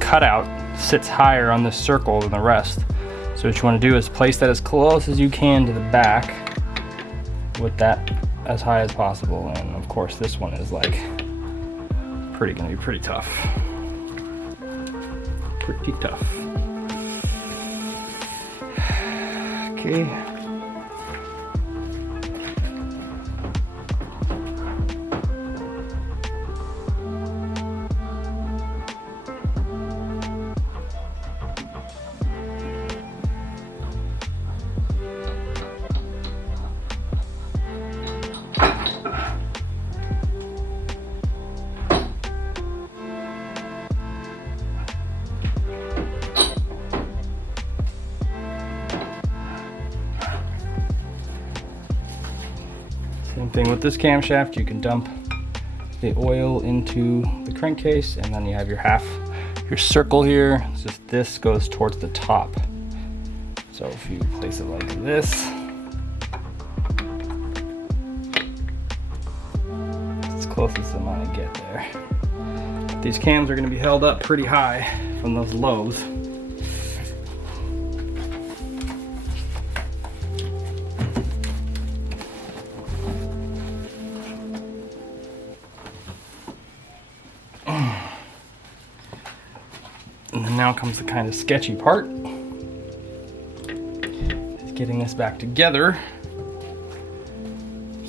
cutout sits higher on this circle than the rest. So what you want to do is place that as close as you can to the back with that as high as possible. And of course this one is like gonna be pretty tough. Pretty tough. Okay. Same thing with this camshaft, you can dump the oil into the crankcase and then you have your circle here. It's just this goes towards the top. So if you place it like this, it's as close as I'm gonna get there. These cams are gonna be held up pretty high from those lobes. And then now comes the kind of sketchy part. Is getting this back together.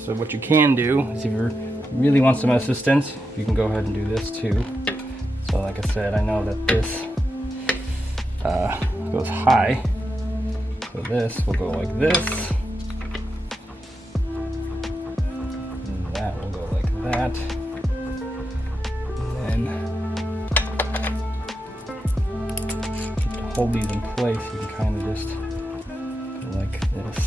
So what you can do is if you really want some assistance, you can go ahead and do this too. So like I said, I know that this goes high. So this will go like this. And that will go like that. And then hold these in place, you can kind of just go like this.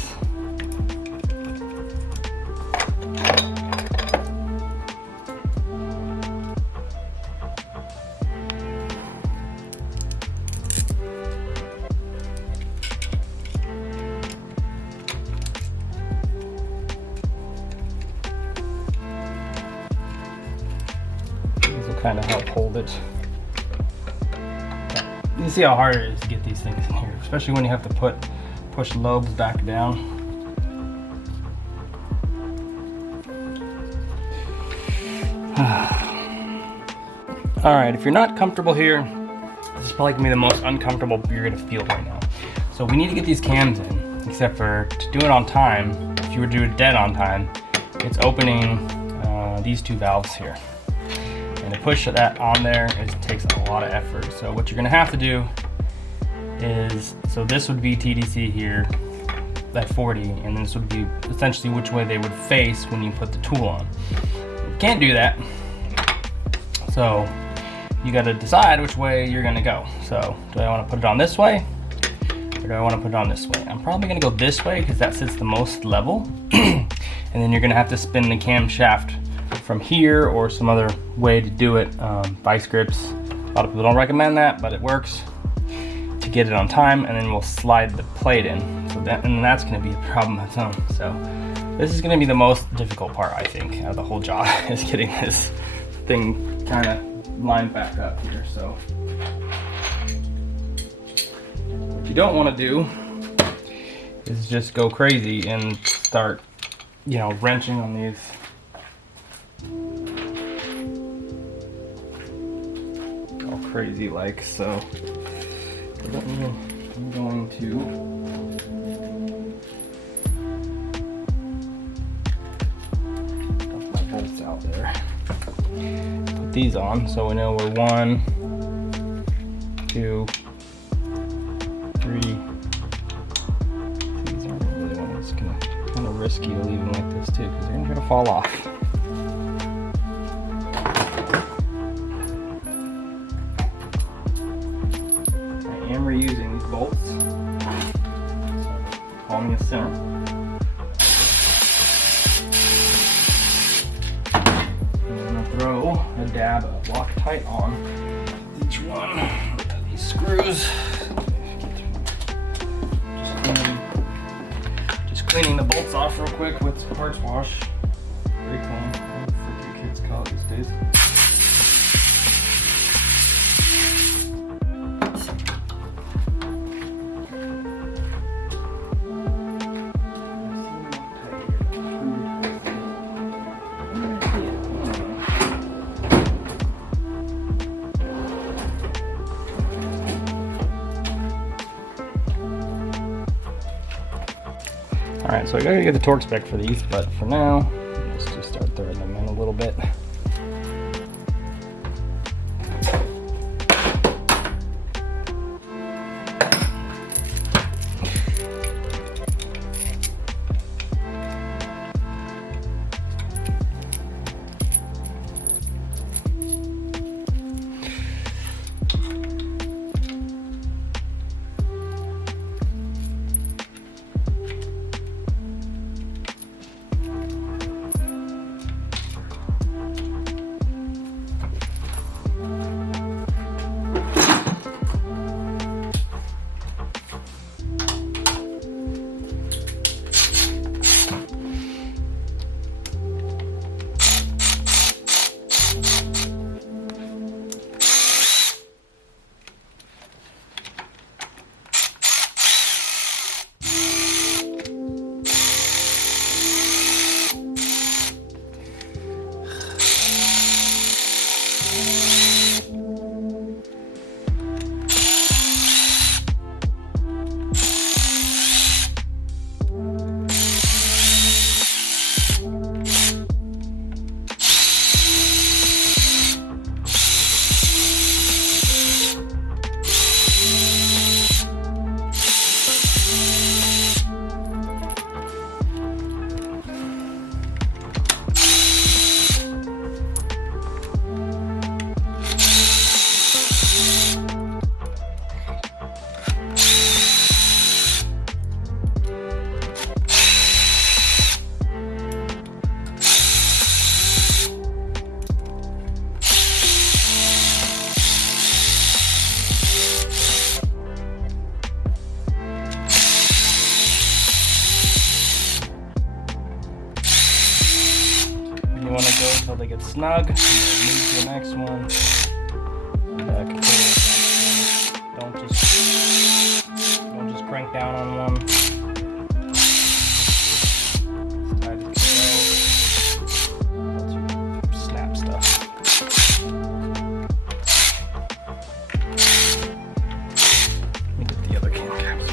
These will kind of help hold it. You see how hard it is to get these things in here, especially when you have to push lobes back down. All right, if you're not comfortable here, this is probably gonna be the most uncomfortable you're gonna feel right now. So we need to get these cams in, except for to do it on time, if you were to do it dead on time, it's opening these two valves here. And to push that on there, it takes a lot of effort. So what you're gonna have to do is, so this would be TDC here at 40, and this would be essentially which way they would face when you put the tool on. You can't do that. So you gotta decide which way you're gonna go. So do I wanna put it on this way, or do I wanna put it on this way? I'm probably gonna go this way because that sits the most level. And then you're gonna have to spin the camshaft from here or some other way to do it. Vice grips, a lot of people don't recommend that, but it works to get it on time, and then we'll slide the plate in. So and that's gonna be a problem on its own. So this is gonna be the most difficult part, I think, of the whole job, is getting this thing kind of lined back up here. So what you don't wanna do is just go crazy and start, you know, wrenching on these. Crazy like, so I'm going to put my bolts out there, put these on so we know we're 1, 2, 3. These aren't really one that's kind of risky to leave them like this too, because they're gonna fall off. Reusing these bolts. So, call me a sinner. I'm gonna throw a dab of Loctite on each one of these screws. Just Just cleaning the bolts off real quick with parts wash. Very clean. What the freaking kids call it these days. Alright, so I gotta get the torque spec for these, but for now, let's just start throwing them in a little bit. You want to go until they get snug, and then move to the next one. Back and forth. Don't just crank down on one. It's tight as you go. Else you snap stuff. Let me get the other cam caps.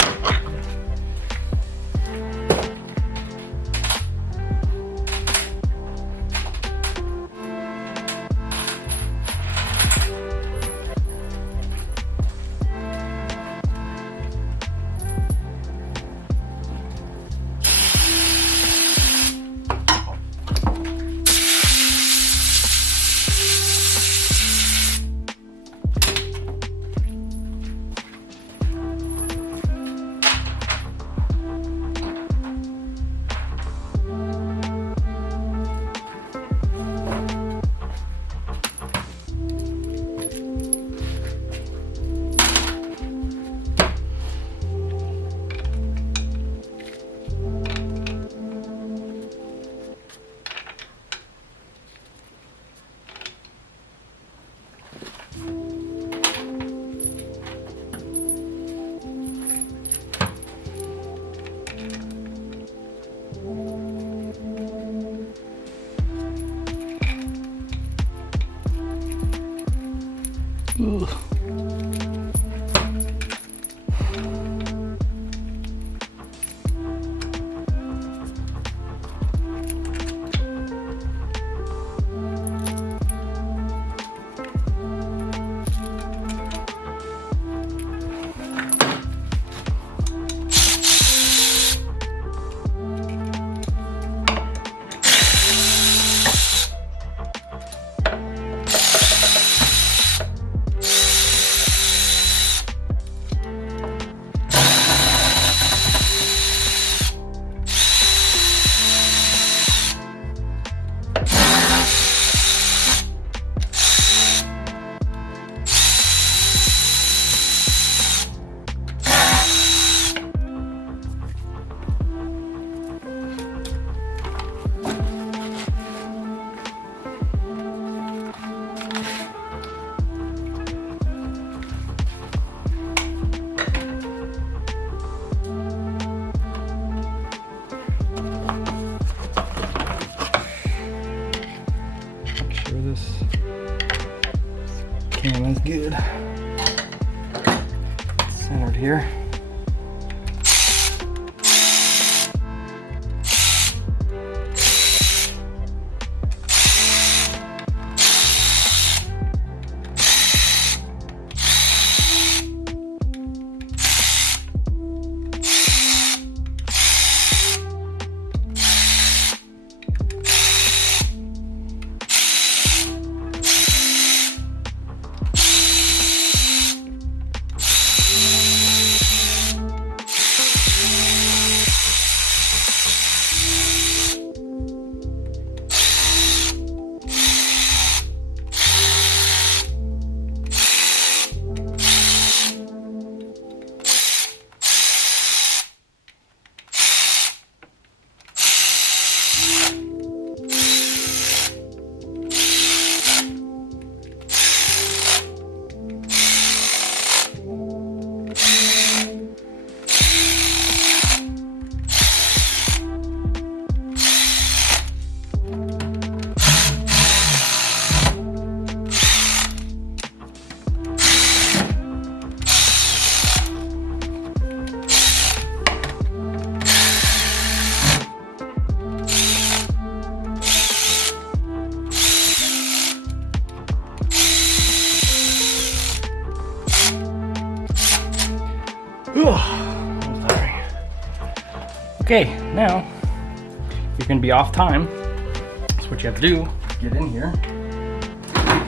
cam is good. Centered here. Okay, now you're gonna be off time. So what you have to do, get in here, and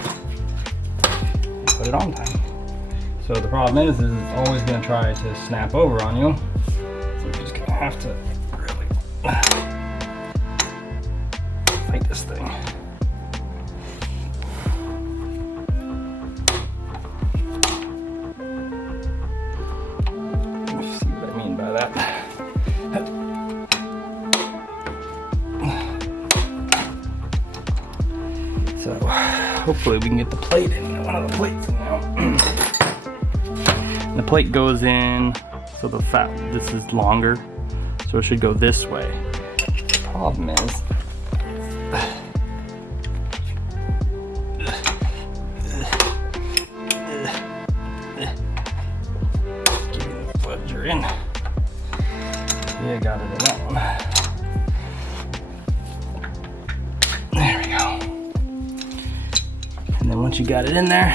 put it on time. So the problem is it's always gonna try to snap over on you. So you're just gonna have to really fight this thing. Let's see what I mean by that. So hopefully we can get the plate in, one of the plates in now. And the plate goes in, so this is longer, so it should go this way. The problem is, give me the fudger in. Yeah, got it in that one. There we go. And then once you got it in there,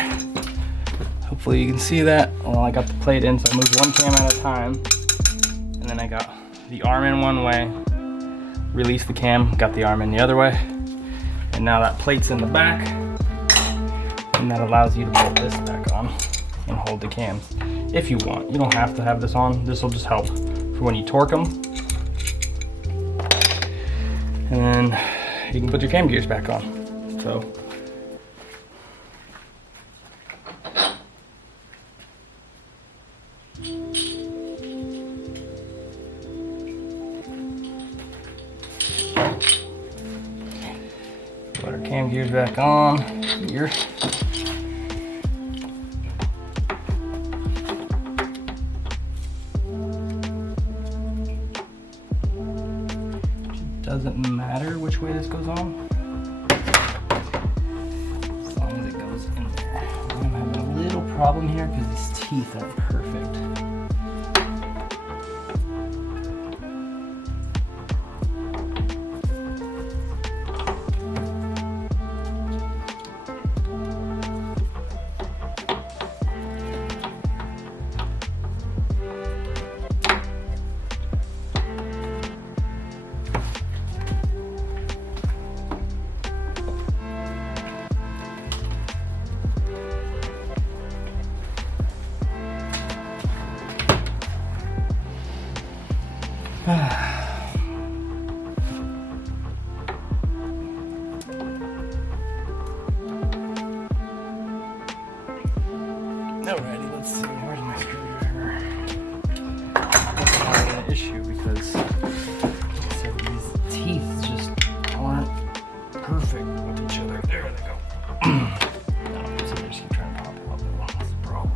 hopefully you can see that. Well, I got the plate in, so I moved one cam at a time. And then I got the arm in one way, released the cam, got the arm in the other way. And now that plate's in the back, and that allows you to pull this back on and hold the cams if you want. You don't have to have this on. This will just help for when you torque them. And then you can put your cam gears back on. So. Put our cam gears back on here. Doesn't matter which way this goes on, as long as it goes in there. I'm having a little problem here because these teeth aren't perfect. Alrighty, let's see. Where's my screwdriver? That's not an issue because so these teeth just aren't perfect with each other. There they go. No, so they just keep trying to pop out. That's the problem.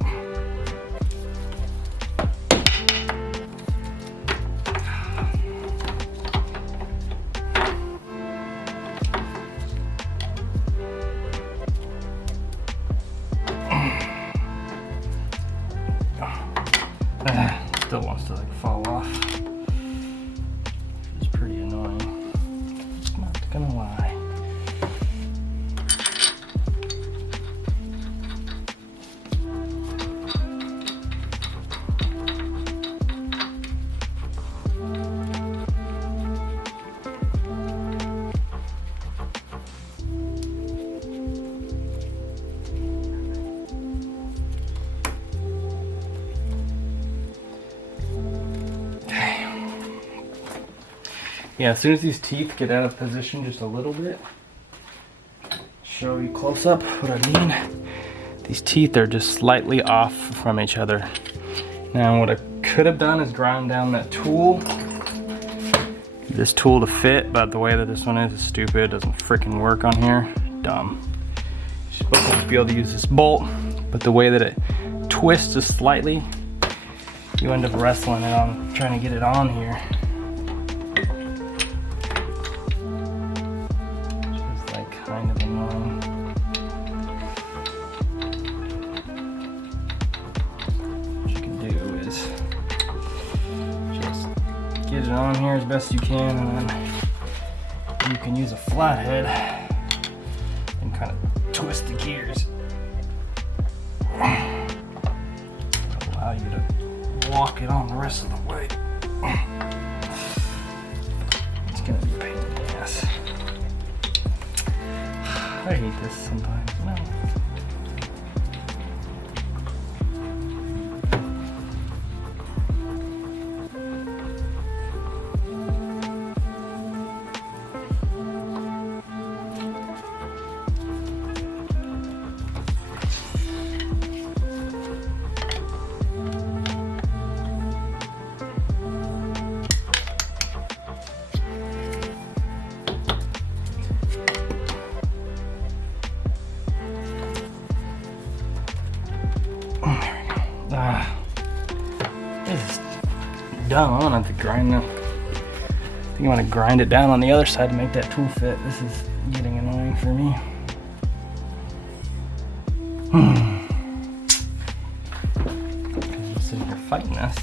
Yeah, as soon as these teeth get out of position just a little bit, show you close up what I mean. These teeth are just slightly off from each other. Now what I could have done is ground down that tool, this tool to fit, but the way that this one is stupid, doesn't freaking work on here. Dumb. You're supposed to just be able to use this bolt, but the way that it twists just slightly, you end up wrestling it on, trying to get it on here. Which is like kind of annoying. What you can do is just get it on here as best you can, and then you can use a flathead and kind of twist the gears. It'll allow you to walk it on the rest of the way. It's gonna be a pain in the ass. I hate this sometimes. No. This is dumb. I'm gonna have to grind them. I think I'm gonna grind it down on the other side to make that tool fit. This is getting annoying for me. Because I'm sitting here fighting this.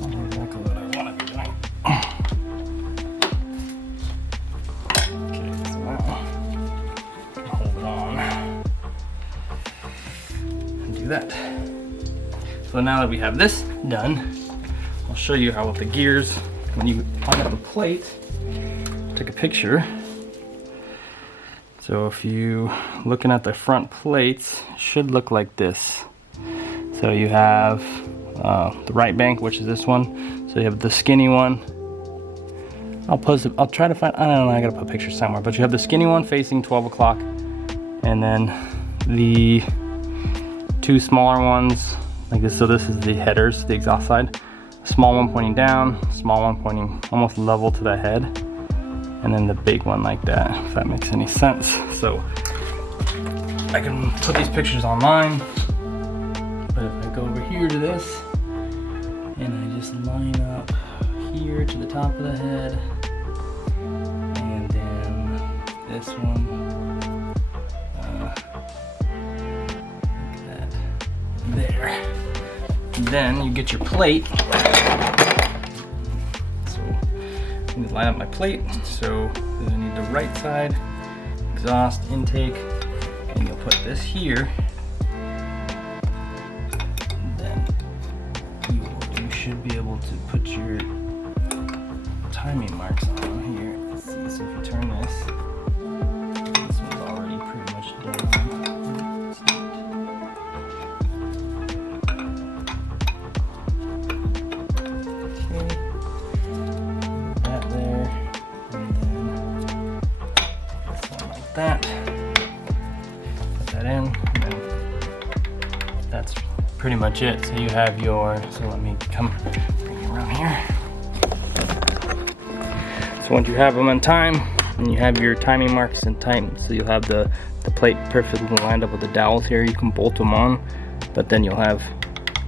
Not exactly what I want to be doing. Okay, so now hold it on and do that. So now that we have this done, I'll show you how with the gears, when you line up the plate, take a picture. So if you looking at the front plates, it should look like this. So you have the right bank, which is this one. So you have the skinny one. I'll try to find, I don't know, I gotta put pictures somewhere, but you have the skinny one facing 12 o'clock, and then the two smaller ones like this. So this is the headers, the exhaust side. Small one pointing down, small one pointing almost level to the head, and then the big one like that, if that makes any sense. So I can put these pictures online, but if I go over here to this, and I just line up here to the top of the head, and then this one, like that, there. Then you get your plate. So I need to line up my plate. So I need the right side, exhaust, intake, and you'll put this here. And then you should be able to put your timing marks on here. Let's see, so if you turn this one's already pretty much done. That, put that in, and then that's pretty much it. So you have your, so let me bring you around here. So once you have them on time, and you have your timing marks in time, so you'll have the plate perfectly lined up with the dowels here, you can bolt them on, but then you'll have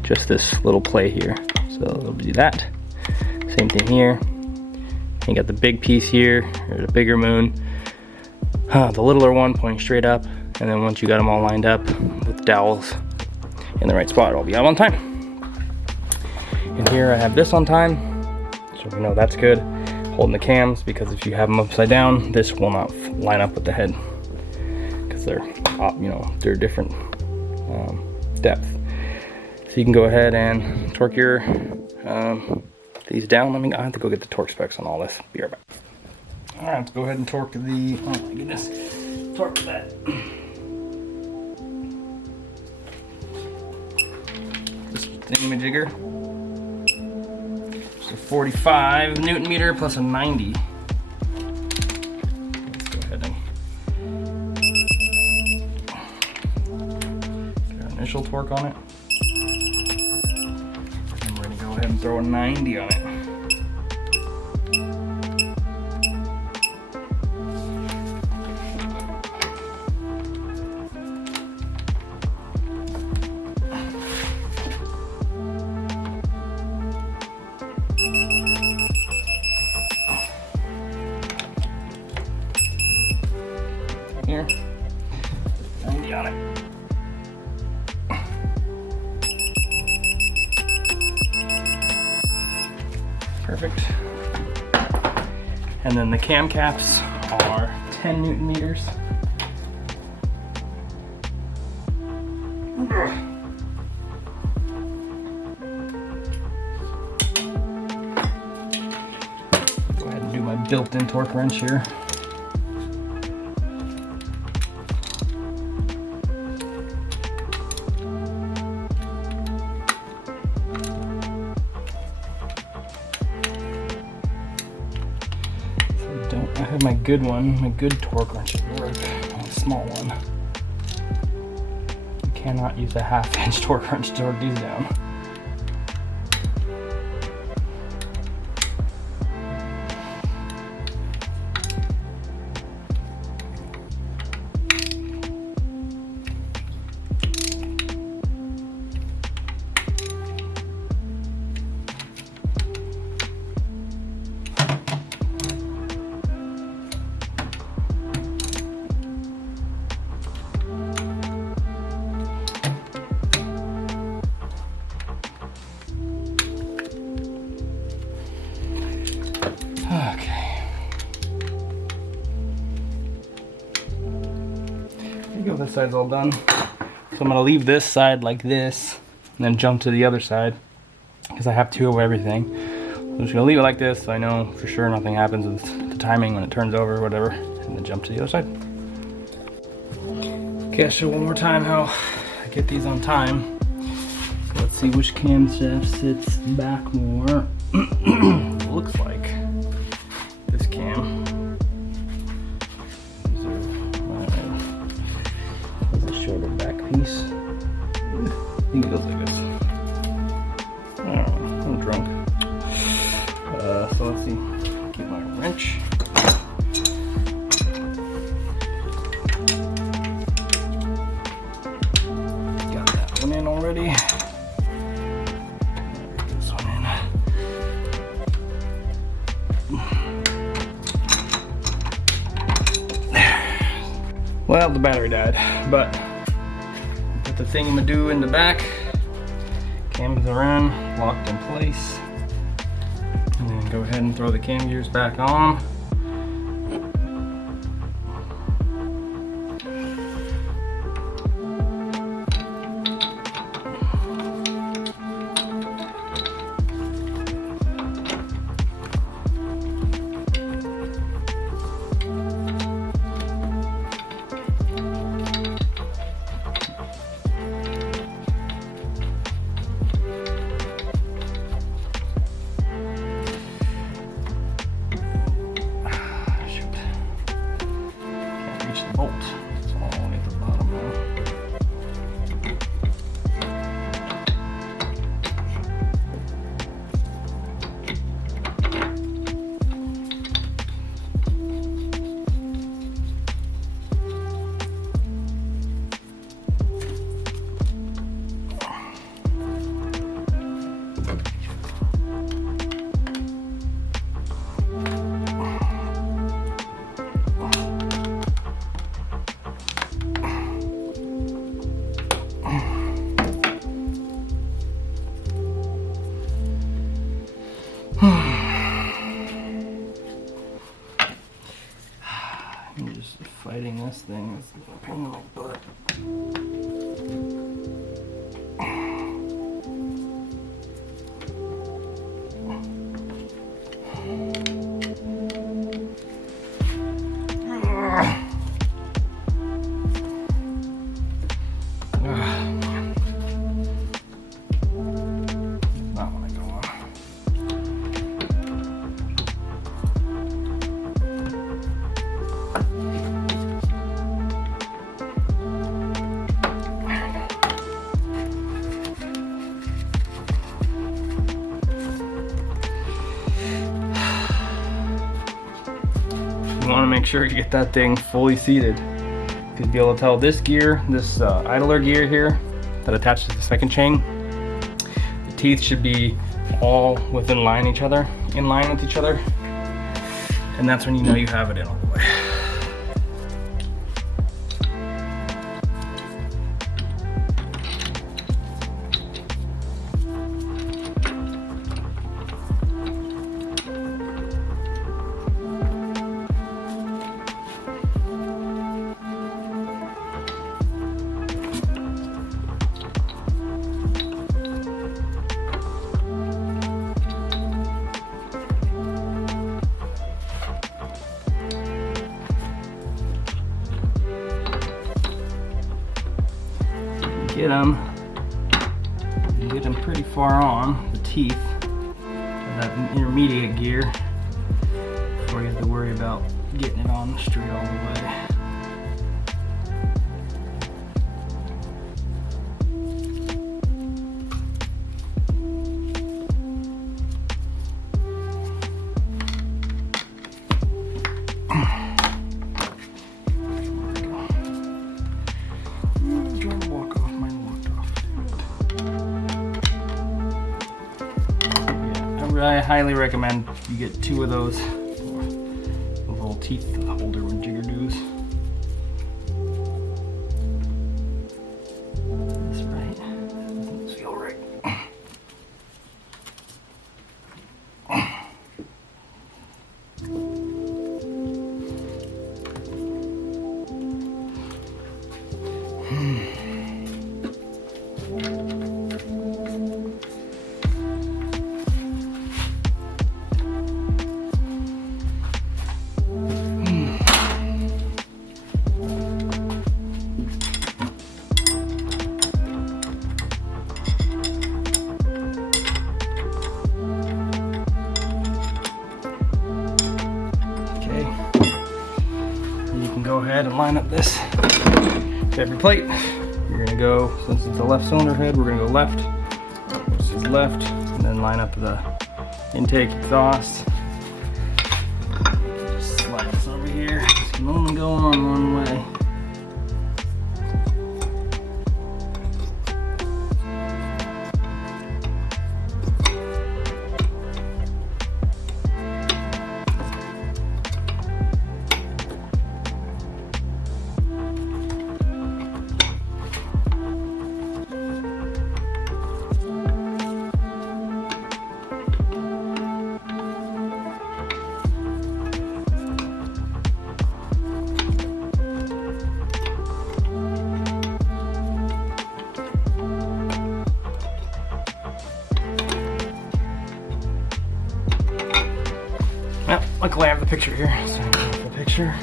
just this little play here. So it'll be that. Same thing here. You got the big piece here, or the bigger moon. The littler one pointing straight up, and then once you got them all lined up with dowels in the right spot, it'll be out on time. And here I have this on time, so we know that's good. Holding the cams, because if you have them upside down, this will not line up with the head, because they're, they're different depth. So you can go ahead and torque your these down. I have to go get the torque specs on all this. Be right back. All right, let's go ahead and torque the, oh my goodness, torque that. thingamajigger. So 45 Newton meter plus a 90. Let's go ahead and get our initial torque on it. And we're gonna go ahead and throw a 90 on it. Here, 90 on it. Perfect. And then the cam caps are 10 Newton meters. Go ahead and do my built-in torque wrench here. I have my good one, my good torque wrench at work, a small one. You cannot use a 1/2 inch torque wrench to torque these down. Okay. There you go, this side's all done. So I'm gonna leave this side like this and then jump to the other side because I have two of everything. So I'm just gonna leave it like this so I know for sure nothing happens with the timing when it turns over or whatever, and then jump to the other side. Okay, I'll show one more time how I get these on time. So let's see which camshaft sits back more. Looks like this cam. There's a shorter back piece. I think it goes like this. I don't know, I'm drunk. So let's see, get my wrench. Got that one in already. This one in. Well, the battery died, but put the thingamadoo in the back. Cams are in, locked in place. And then go ahead and throw the cam gears back on. The bolt. It's all at the bottom now. I'm just fighting this thing. It's a pain in my butt. want to make sure you get that thing fully seated. You'll be able to tell this gear, this idler gear here that attaches to the second chain, the teeth should be all in line with each other, and that's when you know you have it in all the way. Get them pretty far on the teeth of that intermediate gear before you have to worry about getting it on straight all the way. I highly recommend you get 2 of those little teeth holder with jigger doos. That's right. Doesn't feel right. Go ahead and line up this every plate. You're gonna go, since it's the left cylinder head, we're gonna go left. This is left, and then line up the intake exhaust. Just slide this over here. This can only go on one way. Well, luckily I have the picture here, so I'm gonna have the picture.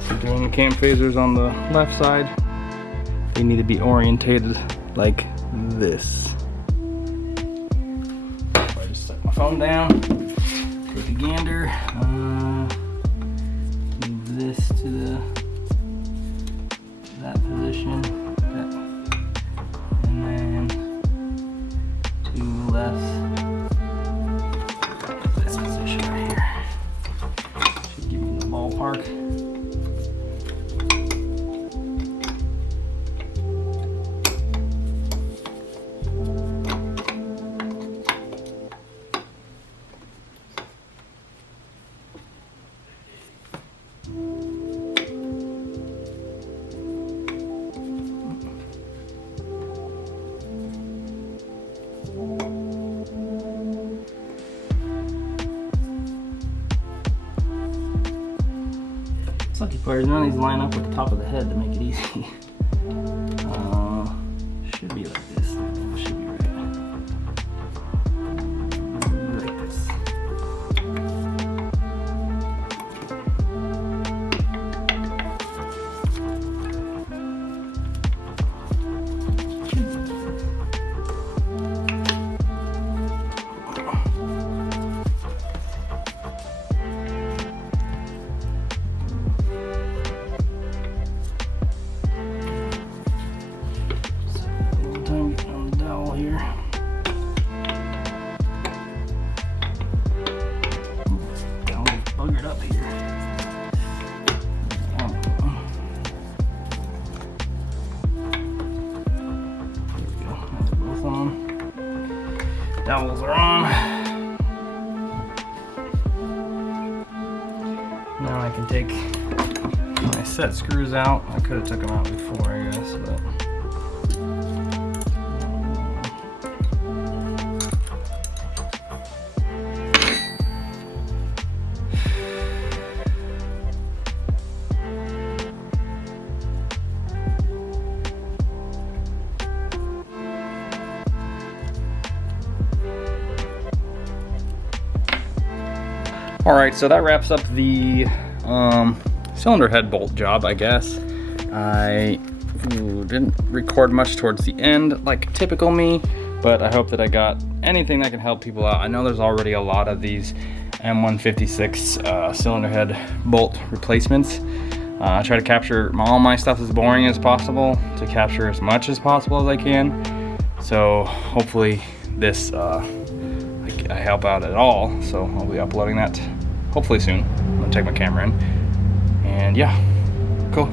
So doing the cam phasers on the left side, they need to be orientated like this. So I just set my phone down, take a gander, move this to that position. This position right here should give me the ballpark. Lucky part is none of these line up with the top of the head to make it easy. Should be like this. Should be right. Like this. Time Dowels are on. Now I can take my set screws out. I could have took them out before, I guess, but. All right, so that wraps up the cylinder head bolt job, I guess. I didn't record much towards the end, like typical me, but I hope that I got anything that can help people out. I know there's already a lot of these M156 cylinder head bolt replacements. I try to capture all my stuff as boring as possible to capture as much as possible as I can. So hopefully this I help out at all. So I'll be uploading that hopefully soon. I'm gonna take my camera in, and yeah, cool.